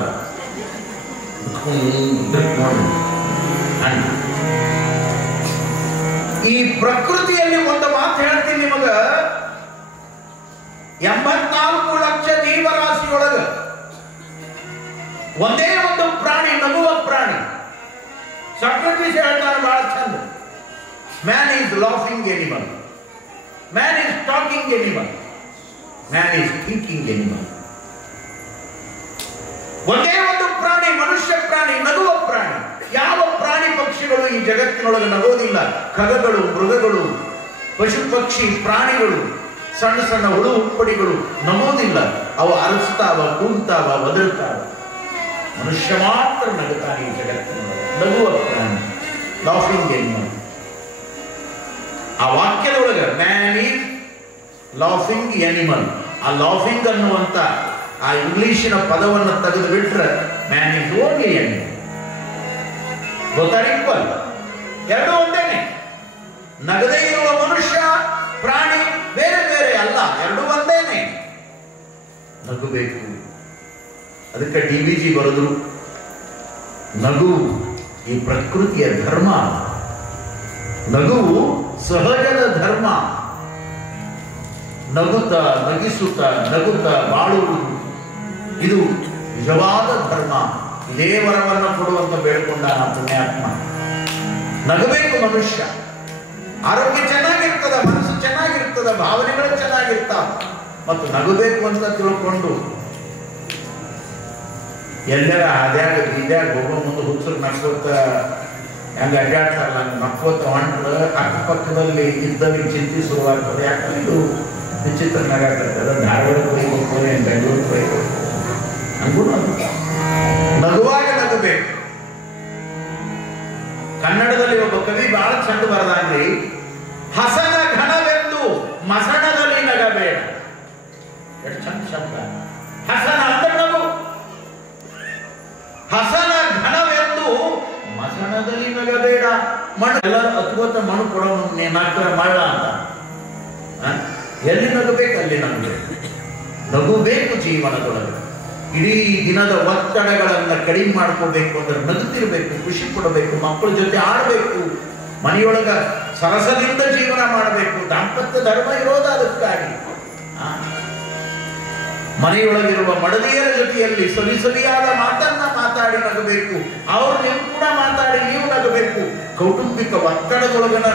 ಈ ಪ್ರಕೃತಿಯಲ್ಲಿ ಒಂದು ಮಾತು ಹೇಳ್ತೀನಿ ನಿಮಗ, 84 ಲಕ್ಷ ಜೀವರಾಶಿಯೊಳಗ ಒಂದೇ ಒಂದು ಪ್ರಾಣಿ ನಗುವ ಪ್ರಾಣಿ. ಸಾಕ್ರೆಟಿಸ್ ಹೇಳ್ತಾನೆ ಬಹಳ ಚಂದ, man is laughing animal, man is talking animal, man is thinking animal. ಒಂದೇ ಒಂದು ಪ್ರಾಣಿ, ಮನುಷ್ಯ ಪ್ರಾಣಿ, ನಗುವ ಪ್ರಾಣಿ. ಯಾವ ಪ್ರಾಣಿ ಪಕ್ಷಿಗಳು ಈ ಜಗತ್ತಿನೊಳಗೆ ನಗೋದಿಲ್ಲ? ಖಗಗಳು, ಮೃಗಗಳು, ಪಶು ಪಕ್ಷಿ ಪ್ರಾಣಿಗಳು, ಸಣ್ಣ ಸಣ್ಣ ಹುಳು ಹುಪ್ಪಡಿಗಳು ನಗೋದಿಲ್ಲ. ಅವು ಅರಸ್ತಾವ, ಕೂಗ್ತಾವ, ಒದರ್ತಾವ. ಮನುಷ್ಯ ಮಾತ್ರ ನಗುತ್ತಾನೆ ಈ ಜಗತ್ತಿನೊಳಗೆ, ನಗುವ ಪ್ರಾಣಿ, ಲಾಫಿಂಗ್ ಎನಿಮಲ್. ಆ ವಾಕ್ಯದೊಳಗೆ ಮ್ಯಾನ್ ಈಸ್ ಲಾಫಿಂಗ್ ಎನಿಮಲ್. ಆ ಲಾಫಿಂಗ್ ಅನ್ನುವಂತ ಆ ಇಂಗ್ಲಿಷಿನ ಪದವನ್ನು ತೆಗೆದು ಬಿಟ್ರೆ ಮ್ಯಾನ್ ಈಸ್ ಓನ್ಲಿ ಎನಿಮಲ್. ಗೊತ್ತಾರಿಕ್ವಲ್, ಎರಡು ಒಂದೇನೆ. ನಗದೇ ಇರುವ ಮನುಷ್ಯ ಪ್ರಾಣಿ ಬೇರೆ ಬೇರೆ ಅಲ್ಲ, ಎರಡು ಒಂದೇನೆ. ನಗುಬೇಕು. ಅದಕ್ಕೆ DVG ಬರೆದ್ರು, ನಗು ಈ ಪ್ರಕೃತಿಯ ಧರ್ಮ, ನಗುವು ಸಹಜದ ಧರ್ಮ. ನಗುತ್ತ ನಗಿಸುತ್ತ ನಗುತ್ತ ಬಾಳುವುದು ಇದು ನಿಜವಾದ ಧರ್ಮ. ಇದೇ ವರವನ್ನು ಕೊಡುವಂತ ಬೇಡ್ಕೊಂಡ ನಾ ಪುಣ್ಯಾತ್ಮ. ನಗಬೇಕು ಮನುಷ್ಯ, ಆರೋಗ್ಯ ಚೆನ್ನಾಗಿರ್ತದ, ಮನಸ್ಸು ಚೆನ್ನಾಗಿರ್ತದ, ಭಾವನೆಗಳು ಚೆನ್ನಾಗಿರ್ತಾವ. ಮತ್ತು ನಗಬೇಕು ಅಂತ ತಿಳ್ಕೊಂಡು ಎಲ್ಲರ ಹಾದ್ಯಾಗ ಬೀದ್ಯಾಗ ಹೋಗೋ ಮುಂದೆ ಹುಚ್ಚರು ನಕ್ಕೋತ ಹೆಂಗ ಅಡ್ಡಾಡ್ತಾರಲ್ಲ, ಹಂಗೆ ನಕ್ಕೋತ ಹೊಂಟ್ರ ಅಕ್ಕಪಕ್ಕದಲ್ಲಿ ಇದ್ದವರಿಗೆ ಚಿಂತೆ ಶುರುವಾಗ್ತದೆ. ಯಾಕಂದ್ರೆ ಇದು ವಿಚಿತ್ರ ನಗಾಗ್ತದೆ. ಧಾರವಾಡಕ್ಕೆ ಹೋಗ್ಬೇಕು, ಬೆಂಗಳೂರಿಗೆ ಹೋಗ್ಬೇಕು, ಹಂಗೂ ನಗುವಾಗ ನಗಬೇಕು. ಕನ್ನಡದಲ್ಲಿ ಒಬ್ಬ ಕವಿ ಬಹಳ ಚಂದ ಬರದಾನ್ರಿ, ಹಸನ ಘನವೆಂದು ಮಸಣದಲ್ಲಿ ನಗಬೇಡ. ಎಷ್ಟು ಚಂದ ಶಬ್ದ. ಹಸನ ಅಂದ್ರೆ ನಗು, ಹಸನ ಘನವೆಂದು ಮಸಣದಲ್ಲಿ ನಗಬೇಡ. ಮಣ್ಣು ಎಲ್ಲ ಅತ್ಕೋತ ಮಣ್ಣು ಕೊಡೋ ನಾಲ್ಕರ ಮಳ್ಳ ಅಂತ. ಎಲ್ಲಿ ನಗಬೇಕು ಅಲ್ಲಿ ನಗಬೇಕು. ನಗುಬೇಕು ಜೀವನದೊಳಗೆ. ಇಡೀ ದಿನದ ಒತ್ತಡಗಳನ್ನ ಕಡಿಮೆ ಮಾಡ್ಕೋಬೇಕು ಅಂದ್ರೆ ನಗುತ್ತಿರ್ಬೇಕು, ಖುಷಿ ಪಡಬೇಕು, ಮಕ್ಕಳ ಜೊತೆ ಆಡಬೇಕು, ಮನೆಯೊಳಗ ಸರಸದಿಂದ ಜೀವನ ಮಾಡಬೇಕು. ದಾಂಪತ್ಯ ಧರ್ಮ ಇರೋದು ಅದಕ್ಕಾಗಿ. ಮನೆಯೊಳಗಿರುವ ಮಡದಿಯರ ಜೊತೆಯಲ್ಲಿ ಸರಿಯಾದ ಮಾತನ್ನ ಮಾತಾಡಿ ನಗಬೇಕು. ಅವ್ರು ನೀವು ಕೂಡ ಮಾತಾಡಿ ನೀವು ನಗಬೇಕು. ಕೌಟುಂಬಿಕ ಒತ್ತಡದೊಳಗನ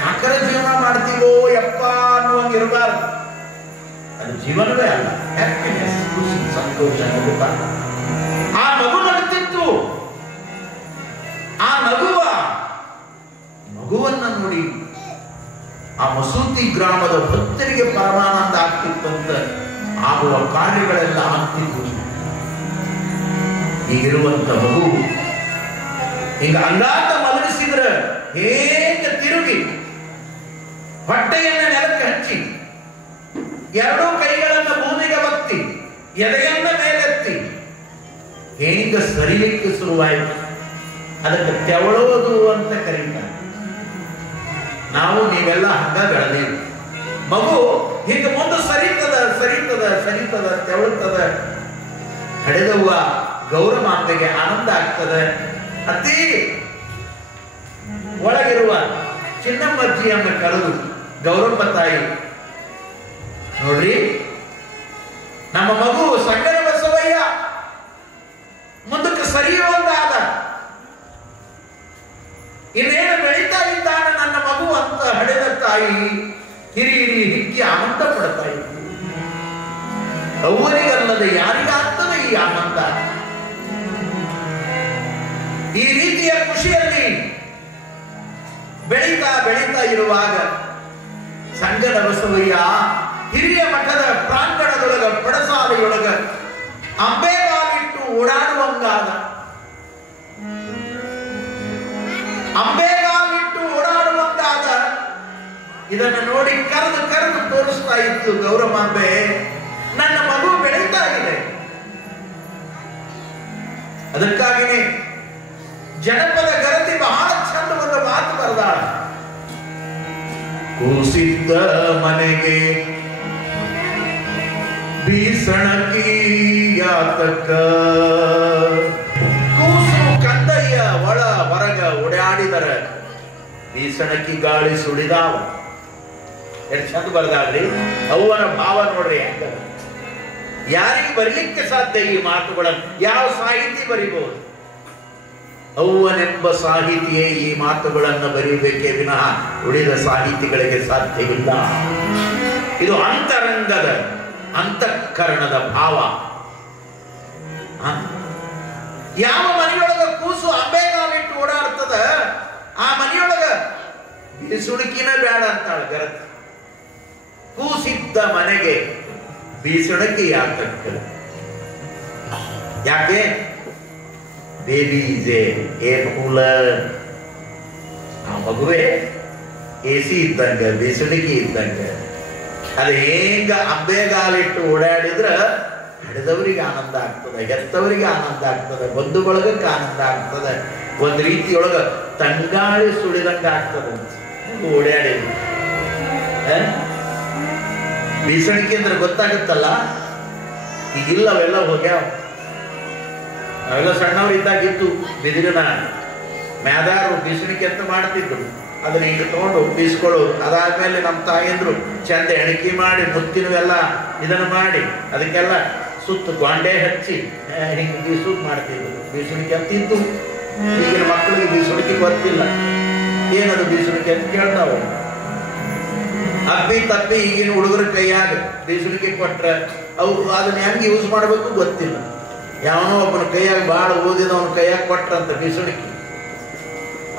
ಯಾಕರ ಜೀವನ ಮಾಡ್ತೀವೋ ಯಪ್ಪ ಅನ್ನುವಂಗೆ ಇರಬಾರ್ದು. ಅದು ಜೀವನವೇ ಅಲ್ಲ. ಹ್ಯಾಪಿನೆಸ್, ಖುಷಿ, ಸಂತೋಷ, ನಗುತ್ತ. ಆ ನಗು ನಗುತ್ತಿತ್ತು. ಆ ಮಗುವನ್ನ ನೋಡಿ ಆ ಮಸೂತಿ ಗ್ರಾಮದ ಭಕ್ತರಿಗೆ ಪರಮಾನಂದ ಆಗ್ತಿತ್ತಂತ ಆಗುವ ಕಾರ್ಯಗಳೆಲ್ಲ ಆಗ್ತಿತ್ತು. ಈಗಿರುವಂತ ಮಗು ಈಗ ಅಂಗಾತ ಮಲಗಿಸಿದ್ರ ಹೇಗೆ ತಿರುಗಿ ಹೊಟ್ಟೆಯನ್ನ ನೆಲಕ್ಕೆ ಹಚ್ಚಿ ಎರಡೂ ಕೈಗಳನ್ನ ಭೂಮಿಗೆ ಒತ್ತಿ ಎದೆಯನ್ನ ಮೇಲೆತ್ತಿ ಹೇಗ ಸರಿಲಿಕ್ಕೆ ಶುರುವಾಯಿತು. ಅದಕ್ಕೆ ತೆವಳೋದು ಅಂತ ಕರೀತಾರೆ. ನಾವು ನೀವೆಲ್ಲ ಹಂಗ ಬೆಳೆದೀವಿ. ಮಗು ಹಿಂಗ ಮುಂದೆ ಸರಿತದ ತೆವಳುತ್ತದ. ಹಡೆದವ್ವ ಗೌರಮಾಂಬೆಗೆ ಆನಂದ ಆಗ್ತದೆ. ಅತಿ ಒಳಗಿರುವ ಚಿನ್ನಮ್ಮಜ್ಜಿಯನ್ನು ಕರೆದು ಗೌರಮ್ಮ ತಾಯಿ ನೋಡ್ರಿ, ನಮ್ಮ ಮಗು ಸಂಗನ ಬಸವಯ್ಯ ಮುಂದಕ್ಕೆ ಸರಿಯುವಂತಾದ, ಇನ್ನೇನು ಬೆಳೀತಾ ಇದ್ದಾನೆ ನನ್ನ ಮಗು ಅಂತ ಹಡೆದ ತಾಯಿ ಹಿರಿ ಹಿಕ್ಕಿ ಆನಂದ ಪಡ್ತಾ ಇತ್ತು. ಅವರಿಗಲ್ಲದೆ ಯಾರಿಗಾಗ್ತದೆ ಈ ಆನಂದ? ಈ ರೀತಿಯ ಖುಷಿಯಲ್ಲಿ ಬೆಳೀತಾ ಇರುವಾಗ ಸಂಗನ ಬಸವಯ್ಯ ಹಿರಿಯ ಮಠದ ಪ್ರಾಂಗಣದೊಳಗ ಪಡಸಾಲೆಯೊಳಗ ಅಂಬೆಗಾಲಿಟ್ಟು ಓಡಾಡುವಂಗಾದ. ಇದನ್ನು ನೋಡಿ ಕರೆದು ತೋರಿಸ್ತಾ ಇತ್ತು ಗೌರಮಾಂಬೆ. ನನ್ನ ಮಗು ಬೆಳೀತಾ ಇದೆ. ಅದಕ್ಕಾಗಿನೇ ಜನಪದ ಗರತಿ ಬಹಳ ಚಂದ ಒಂದು ಮಾತು ಬರೆದಾಳ. ಕೂಸಿದ್ದ ಮನೆಗೆ ಬೀಸಣಕಿ ಯಾತಕ, ಕೂಸು ಕಂದಯ್ಯ ಒಳ ಹೊರಗ ಓಡಾಡಿದರ ಬೀಸಣಕಿ ಗಾಳಿ ಸುಳಿದಾವ. ಎಷ್ಟು ಚಂದ ಬರ್ದಾಳ್ರಿ. ಅವನ ಭಾವ ನೋಡ್ರಿ ಹೆಂಗ. ಯಾರಿಗೆ ಬರಲಿಕ್ಕೆ ಸಾಧ್ಯ ಈ ಮಾತುಗಳನ್ನು? ಯಾವ ಸಾಹಿತಿ ಬರಿಬಹುದು? ಅವ್ವನೆಂಬ ಸಾಹಿತಿಯೇ ಈ ಮಾತುಗಳನ್ನು ಬರೀಬೇಕೇ ವಿನಃ ಉಳಿದ ಸಾಹಿತಿಗಳಿಗೆ ಸಾಧ್ಯ ಇಲ್ಲ. ಇದು ಅಂತರಂಗದ ಅಂತಃಕರಣದ ಭಾವ. ಯಾವ ಮನೆಯೊಳಗ ಕೂಸು ಅಂಬೆಗಾಲಿಟ್ಟು ಓಡಾಡ್ತದ ಆ ಮನೆಯೊಳಗ ಬೀಸುಣಿಕಿನ ಬೇಡ ಅಂತಾಳ ಗರತಿ. ಕೂಸಿದ್ದ ಮನೆಗೆ ಬೀಸುಣಕಿ ಯಾತಕ್ಕ? ಯಾಕೆ? ಬೇಬಿ ಇದೆ ಏರ್ ಕೂಲರ್. ಆ ಮಗುವೆ ಎಸಿ ಇದ್ದಂಗ, ಬೀಸುಣಿಕಿ ಇದ್ದಂಗ. ಅದು ಹೆಂಗ ಅಂಬೆಗಾಲಿಟ್ಟು ಓಡಾಡಿದ್ರ ಹಡೆದವರಿಗೆ ಆನಂದ ಆಗ್ತದೆ, ಹೆತ್ತವರಿಗೆ ಆನಂದ ಆಗ್ತದೆ, ಬಂಧು ಬಳಗಕ್ಕೆ ಆನಂದ ಆಗ್ತದೆ. ಒಂದ್ ರೀತಿಯೊಳಗ ತಂಗಾಳಿ ಸುಳಿದಂಗ ಆಗ್ತದೆ ಓಡಾಡಿ. ಬೀಸಣಿಕೆ ಅಂದ್ರೆ ಗೊತ್ತಾಗುತ್ತಲ್ಲ. ಈಗಿಲ್ಲ, ಅವೆಲ್ಲ ಹೋಗ್ಯಾವ. ನಾವೆಲ್ಲ ಸಣ್ಣವ್ರು ಇದ್ದಾಗಿತ್ತು. ಬಿದಿರಿನ ಮ್ಯಾದಾರು ಬೀಸಣಿಕೆ ಅಂತ ಮಾಡ್ತಿದ್ರು. ಅದನ್ನ ಹಿಂಗೆ ತಗೊಂಡು ಬೀಸ್ಕೊಳ್ಳೋದು. ಅದಾದ್ಮೇಲೆ ನಮ್ಮ ತಾಯಂದ್ರು ಚಂದ ಎಣಕಿ ಮಾಡಿ ಮುತ್ತಿನವೆಲ್ಲ ಇದನ್ನು ಮಾಡಿ ಅದಕ್ಕೆಲ್ಲ ಸುತ್ತು ಗೊಂಡೆ ಹಚ್ಚಿ ಹಿಂಗೆ ಬೀಸೂದ್ ಮಾಡ್ತಿದ್ರು. ಬೀಸುಣಿಕೆ ಅಂತಿದ್ದು. ಈಗಿನ ಮಕ್ಕಳಿಗೆ ಬೀಸುಣಿಕೆ ಗೊತ್ತಿಲ್ಲ. ಏನದು ಬೀಸುಣಿಕೆ ಅಂತ ಕೇಳ್ತಾವ. ಅಪ್ಪಿ ತಪ್ಪಿ ಈಗಿನ ಹುಡುಗರ ಕೈಯಾಗ ಬೀಸುಣಿಕೆ ಕೊಟ್ರೆ ಅವು ಅದನ್ನ ಹೆಂಗೆ ಯೂಸ್ ಮಾಡಬೇಕು ಗೊತ್ತಿಲ್ಲ. ಯಾವನೋ ಒಬ್ಬನ ಕೈಯಾಗ ಭಾಳ ಓದಿದವನ ಕೈಯಾಗ ಕೊಟ್ರಂತ ಬೀಸುಣಿಕೆ.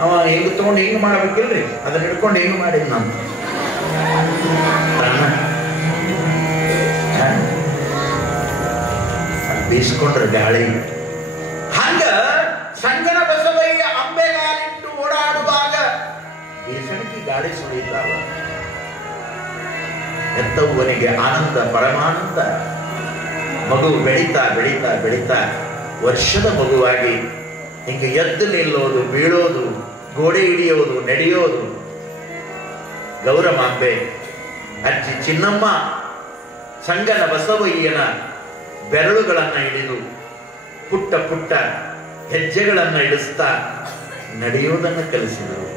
ಅವ ಹಿಂಗ್ ತಗೊಂಡು ಹಿಂಗ್ ಮಾಡ್ಬೇಕಿಲ್ರಿ, ಅದನ್ನ ಹಿಡ್ಕೊಂಡು ಹಿಂಗ್ ಮಾಡಿದ್ ನಾನು. ಬೀಸ್ಕೊಂಡ್ರೆ ಗಾಳಿ. ಹಂಗ ಸಂಗನ ಬಸವಯ್ಯ ಅಂಬೆಗಾಲಿಟ್ಟು ಓಡಾಡುವಾಗ ಬೀಸಣಿಕೆ ಗಾಳಿ ಸುಳಿತಾವ. ಎತ್ತವ್ವನಿಗೆ ಆನಂದ, ಪರಮಾನಂದ. ಮಗು ಬೆಳೀತಾ ವರ್ಷದ ಮಗುವಾಗಿ ಹಿಂಗೆ ಎದ್ದು ನಿಲ್ಲೋದು, ಬೀಳೋದು, ಗೋಡೆ ಹಿಡಿಯೋದು, ನಡೆಯೋದು. ಗೌರಮಾಂಬೆ ಅಜ್ಜಿ ಚಿನ್ನಮ್ಮ ಸಂಗನ ಬಸವಯ್ಯನ ಬೆರಳುಗಳನ್ನ ಹಿಡಿದು ಪುಟ್ಟ ಪುಟ್ಟ ಹೆಜ್ಜೆಗಳನ್ನ ಇಡಿಸ್ತಾ ನಡೆಯುವುದನ್ನು ಕಲಿಸಿದರು.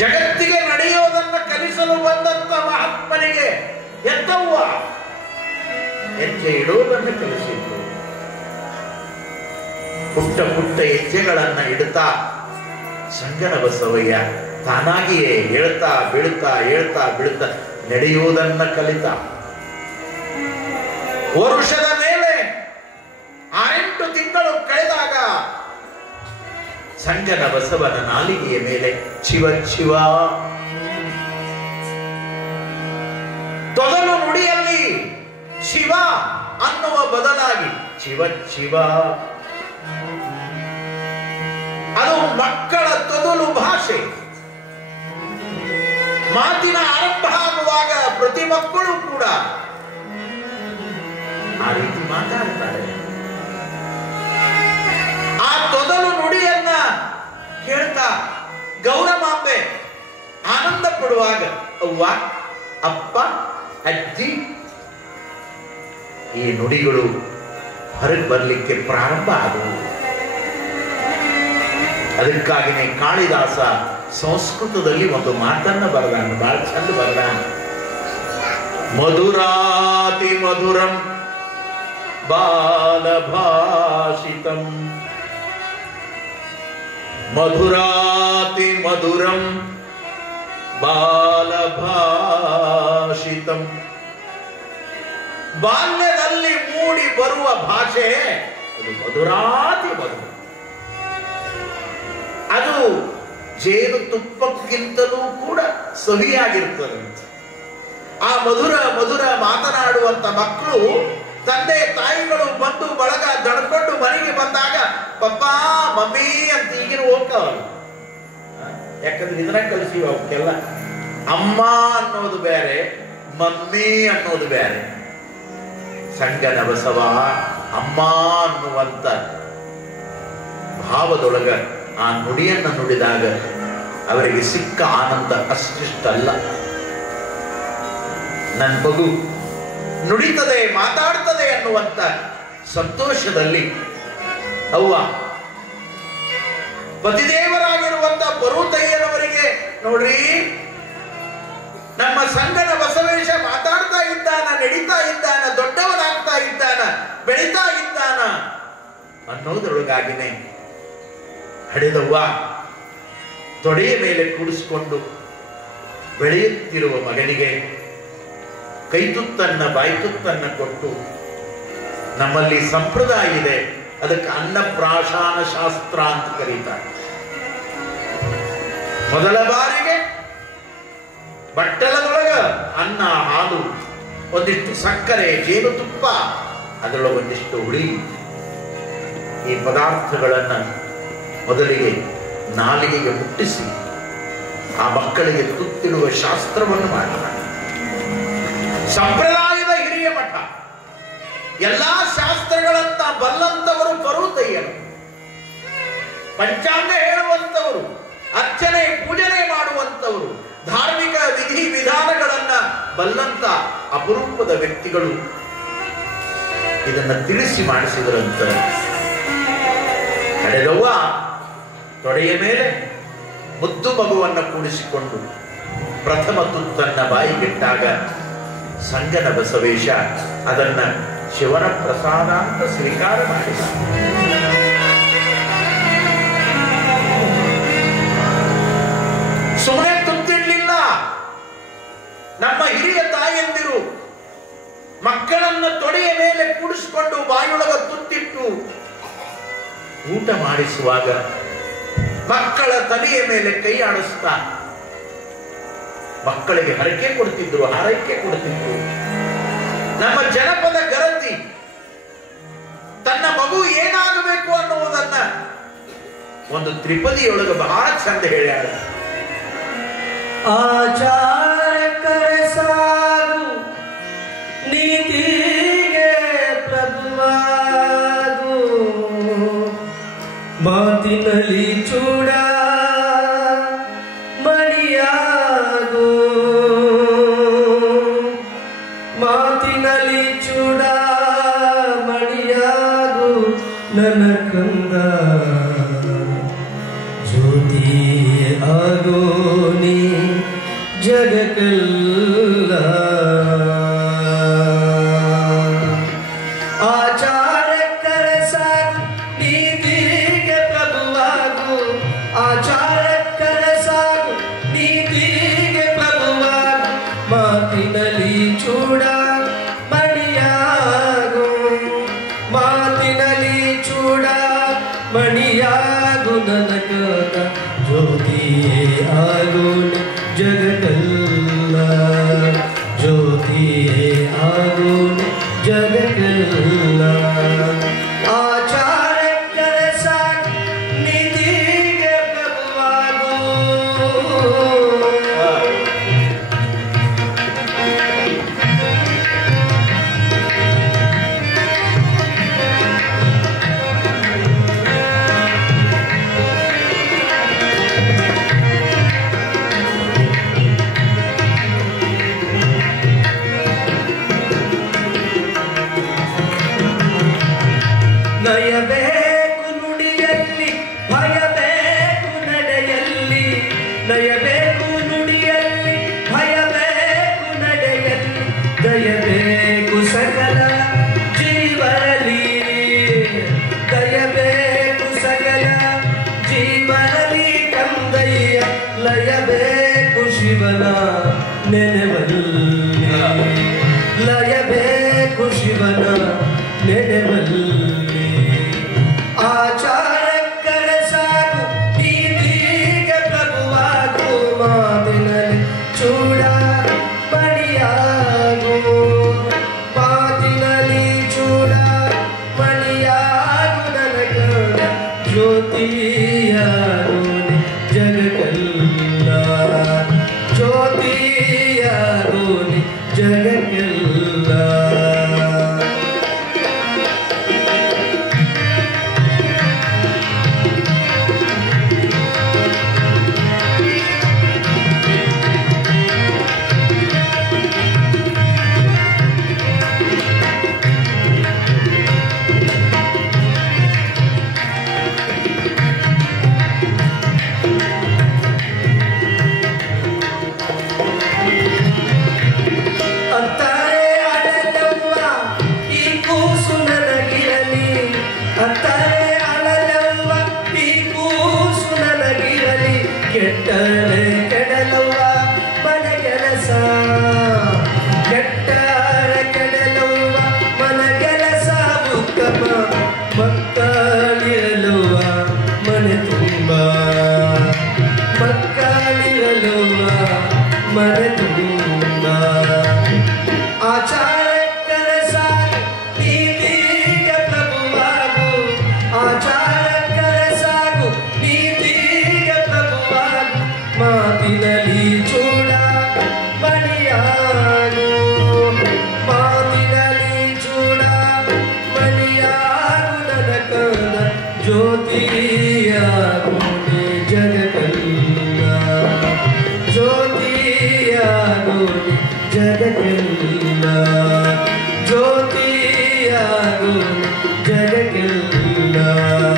ಜಗತ್ತಿಗೆ ನಡೆಯೋದನ್ನ ಕಲಿಸಲು ಬಂದಂತ ಮಹಾತ್ಮನಿಗೆ ಎತ್ತವ್ವ ಹೆಜ್ಜೆ ಇಡೋದನ್ನು ಕಲಿಸಿದ್ರು. ಪುಟ್ಟ ಪುಟ್ಟ ಹೆಜ್ಜೆಗಳನ್ನ ಇಡುತ್ತಾ ಸಂಗನ ಬಸವಯ್ಯ ತಾನಾಗಿಯೇ ಹೇಳ್ತಾ ಬೀಳ್ತಾ ಹೇಳ್ತಾ ಬೀಳ್ತಾ ನಡೆಯುವುದನ್ನ ಕಲಿತ. ವರುಷದ ಮೇಲೆ 6-8 ತಿಂಗಳು ಕಳೆದಾಗ ಸಂಗನ ಬಸವನ ನಾಲಿಗೆಯ ಮೇಲೆ ಶಿವ ಶಿವ, ತೊದಲು ನುಡಿಯಲ್ಲಿ ಶಿವ ಅನ್ನುವ ಬದಲಾಗಿ ಶಿವ ಶಿವ. ಅದು ಮಕ್ಕಳ ತೊದಲು ಭಾಷೆ. ಮಾತಿನ ಆರಂಭ ಆಗುವಾಗ ಪ್ರತಿ ಮಕ್ಕಳು ಕೂಡ ಆ ರೀತಿ ಮಾತಾಡ್ತಾರೆ. ಆ ತೊದಲು ನುಡಿಯನ್ನ ಕೇಳ್ತಾ ಗೌರಮಾಂಬೆ ಆನಂದ ಪಡುವಾಗ ಅವ್ವ ಅಪ್ಪ ಅಜ್ಜಿ ಈ ನುಡಿಗಳು ಹೊರಗೆ ಬರಲಿಕ್ಕೆ ಪ್ರಾರಂಭ ಆದವು. ಅದಕ್ಕಾಗಿನೇ ಕಾಳಿದಾಸ ಸಂಸ್ಕೃತದಲ್ಲಿ ಒಂದು ಮಾತನ್ನ ಬರೆದಾನ, ಬಹಳ ಚಂದ ಬರೆದಾನ. ಮಧುರಾತಿ ಮಧುರಂ ಬಾಲಭಾಷಿತಂ, ಮಧುರಾತಿ ಮಧುರಂ ಬಾಲಭಾಷಿತಂ. ಬಾಲ್ಯದಲ್ಲಿ ಮೂಡಿ ಬರುವ ಭಾಷೆ ಅದು ಮಧುರಾತಿ ಮಧುರ. ಅದು ಜೇನು ತುಪ್ಪಕ್ಕಿಂತಲೂ ಕೂಡ ಸವಿಯಾಗಿರ್ತದೆ. ಆ ಮಧುರ ಮಧುರ ಮಾತನಾಡುವಂತ ಮಕ್ಕಳು ತಂದೆ ತಾಯಿಗಳು ಬಂದು ಬಳಗ ದಡ್ಕೊಂಡು ಮನೆಗೆ ಬಂದಾಗ ಪಪ್ಪ ಮಮ್ಮಿ ಅಂತ ಈಗಿನ ಹೋಗ್ತಾವಲ್ಲ. ಯಾಕಂದ್ರೆ ಇದನ್ನ ಕಲಿಸಿ ಅವಕ್ಕೆಲ್ಲ ಅಮ್ಮ ಅನ್ನೋದು ಬೇರೆ, ಮಮ್ಮಿ ಅನ್ನೋದು ಬೇರೆ. ಸಂಗನ ಬಸವ ಅಮ್ಮ ಅನ್ನುವಂತ ಭಾವದೊಳಗ ಆ ನುಡಿಯನ್ನ ನುಡಿದಾಗ ಅವರಿಗೆ ಸಿಕ್ಕ ಆನಂದ ಅಷ್ಟಿಷ್ಟಲ್ಲ. ನನ್ನ ಮಗು ನುಡಿತದೆ ಮಾತಾಡ್ತದೆ ಅನ್ನುವಂತ ಸಂತೋಷದಲ್ಲಿ ಅವ್ವ ಪತಿದೇವರಾಗಿರುವಂತ ಪರ್ವತಯ್ಯನವರಿಗೆ ನೋಡ್ರಿ, ನಮ್ಮ ಸಂಗನ ಬಸವೇಶ ಮಾತಾಡ್ತಾ ಇದ್ದಾನ, ನಡೀತಾ ಇದ್ದಾನ, ದೊಡ್ಡವನಾಗ್ತಾ ಇದ್ದಾನ, ಬೆಳೀತಾ ಇದ್ದಾನ ಅನ್ನೋದ್ರೊಳಗಾಗಿನೇ ಹಡೆದವ್ವ ತೊಡೆಯ ಮೇಲೆ ಕೂಡಿಸಿಕೊಂಡು ಬೆಳೆಯುತ್ತಿರುವ ಮಗನಿಗೆ ಕೈತುತ್ತನ್ನ ಬಾಯ್ತುತ್ತನ್ನ ಕೊಟ್ಟು, ನಮ್ಮಲ್ಲಿ ಸಂಪ್ರದಾಯ ಇದೆ, ಅದಕ್ಕೆ ಅನ್ನಪ್ರಾಶಾನ ಶಾಸ್ತ್ರ ಅಂತ ಕರೀತಾರೆ. ಮೊದಲ ಬಾರಿಗೆ ಬಟ್ಟಲದೊಳಗ ಅನ್ನ, ಹಾಲು, ಒಂದಿಷ್ಟು ಸಕ್ಕರೆ, ಜೇನುತುಪ್ಪ, ಅದರೊಳಗೆ ಒಂದಿಷ್ಟು ಹುಳಿ, ಈ ಪದಾರ್ಥಗಳನ್ನ ಮೊದಲಿಗೆ ನಾಲಿಗೆಗೆ ಮುಟ್ಟಿಸಿ ಆ ಮಕ್ಕಳಿಗೆ ತುತ್ತಿಡುವ ಶಾಸ್ತ್ರವನ್ನು ಮಾಡ್ತಾರೆ. ಸಂಪ್ರದಾಯದ ಹಿರಿಯ ಮಠ, ಎಲ್ಲಾ ಶಾಸ್ತ್ರಗಳನ್ನ ಬಲ್ಲಂತವರು ಪರ್ವತಯ್ಯರು, ಪಂಚಾಂಗ ಹೇಳುವಂತವರು, ಅರ್ಚನೆ ಪೂಜನೆ ಮಾಡುವಂತವರು, ಧಾರ್ಮಿಕ ವಿಧಿ ವಿಧಾನಗಳನ್ನ ಬಲ್ಲಂತ ಅಪರೂಪದ ವ್ಯಕ್ತಿಗಳು ಇದನ್ನ ತಿಳಿಸಿ ಮಾಡಿಸಿದರಂತ. ನಡೆದವ್ವ ತೊಡೆಯ ಮೇಲೆ ಮುದ್ದು ಮಗುವನ್ನ ಕೂಡಿಸಿಕೊಂಡು ಪ್ರಥಮ ತುತ್ತನ್ನ ಬಾಯಿಗಿಟ್ಟಾಗ ಸಂಗನ ಬಸವೇಶ ಅದನ್ನ ಶಿವನ ಪ್ರಸಾದ ಅಂತ ಸ್ವೀಕಾರ ಮಾಡಿದ. ಸುಮ್ಮನೆ ತುತ್ತಿಡ್ಲಿಲ್ಲ. ನಮ್ಮ ಹಿರಿಯ ತಾಯಂದಿರು ಮಕ್ಕಳನ್ನ ತೊಡೆಯ ಮೇಲೆ ಕೂಡಿಸಿಕೊಂಡು ಬಾಯೊಳಗ ತುತ್ತಿಟ್ಟು ಊಟ ಮಾಡಿಸುವಾಗ ಮಕ್ಕಳ ತಲೆಯ ಮೇಲೆ ಕೈ ಆಡಿಸ್ತಾ ಮಕ್ಕಳಿಗೆ ಹರಕೆ ಕೊಡ್ತಿದ್ರು, ಹಾರೈಕೆ ಕೊಡ್ತಿದ್ರು. ನಮ್ಮ ಜನಪದ ಗರತಿ ತನ್ನ ಮಗು ಏನಾಗಬೇಕು ಅನ್ನುವುದನ್ನ ಒಂದು ತ್ರಿಪದಿಯೊಳಗೆ ಬಹಳ ಚಂದ ಹೇಳ್ಯಾರ. ಆಚಾರ್ಯಕರ ಸಾರು ನೀತಿಗೆ ಪ್ರಭುವಾದು, ಮಾತಿನಲ್ಲಿ ಚೂಡ ಮಣಿಯಾದು, ಮಾತಿನಲ್ಲಿ ಚೂಡ ಮಣಿಯಾದು ನನ್ನ ಕಂದ, ಜ್ಯೋತಿ ಆಗೋ ನೀ ಜಗಕ್ಕೆಲ್ಲ. ಮಾತಿನಲ್ಲಿ ಚೂಡ ಮಣಿಯಾಗು ಮಾತಿನಲ್ಲಿ ಚೂಡ ಮಣಿಯಾಗು ನನಗಾದ ಜ್ಯೋತಿಯೇ ಆಗು ಜಗತ್ತಲ್ಲ ಜ್ಯೋತಿಯೇ ಆಗು ಜಗತ್ತಲ್ಲ ಆಚಾರಕ್ಕರ ಸಾಕು ನಿಧಿಗೆ ಪ್ರಭುವಾಗು ನಯಬೇಕು ನುಡಿಯಲ್ಲಿ ಭಯಬೇಕು ನಡೆಯಲ್ಲಿ ನಯಬೇಕು ನುಡಿಯಲ್ಲಿ ಭಯಬೇಕು ನಡೆಯಲ್ಲಿ ದಯಬೇಕು ಸಕಲ ಜೀವನಲಿ ದಯಬೇಕು ಸಕಲ ಜೀವನಲಿ ಕಂದಯ್ಯ ಲಯಬೇಕು ಶಿವನ ನೆನೆವಲ್ಲಿ ಲಯಬೇಕು ಶಿವನ ನೆನೆವಲ್ಲಿ ಆಚಾರಕ್ಕರ ಸಾಕು ನೀತಿಗೆ ಪ್ರಭುವಾಗು ಮಾತಿನಲ್ಲಿ ಚೂಡ ಮಣಿಯಾಗು ಮಾತಿನಲ್ಲಿ ಚೂಡ ಮಣಿಯಾಗು ನನಗಾದ ಜ್ಯೋತಿಯಾಗು ಜಗತ್ತಲ್ಲ ಜ್ಯೋತಿಯಾಗು ಜಗತ್ತಲ್ಲ ಅತ್ತರೆ ಅಳಲವ್ವ ಈ ಕೂಸು ನನಗಿರಲಿ ಕೆಟ್ಟರೆ ಕೆಡಲವ್ವ ಮನೆ ಕೆಲಸ ಕೆಟ್ಟರೆ ಕೆಡಲವ್ವ ಮನೆ ಕೆಲಸ ಉತ್ತಮ ಮಕ್ಕಳಿರಲುವ ಮನೆ ತುಂಬ ಮಕ್ಕಳಿರಲುವ ಮನೆ ತುಂಬ ಆಚಾರಕ್ಕರ ಸಾಕು ನೀತಿಗೆ ಪ್ರಭುವಾಗು ಆಚಾರಕ್ಕರ ಸಾಕು ನೀತಿಗೆ ಪ್ರಭುವಾಗು ಮಾತಿನಲ್ಲಿ ಚೂಡ ಮಣಿಯಾಗು ಮಾತಿನಲ್ಲಿ ಚೂಡ ಮಣಿಯಾಗು ನನಗಾದ ಜ್ಯೋತಿಯಾಗು ಜಗತ್ತಲ್ಲ ಜ್ಯೋತಿಯಾಗು ಜಗತ್ತಲ್ಲ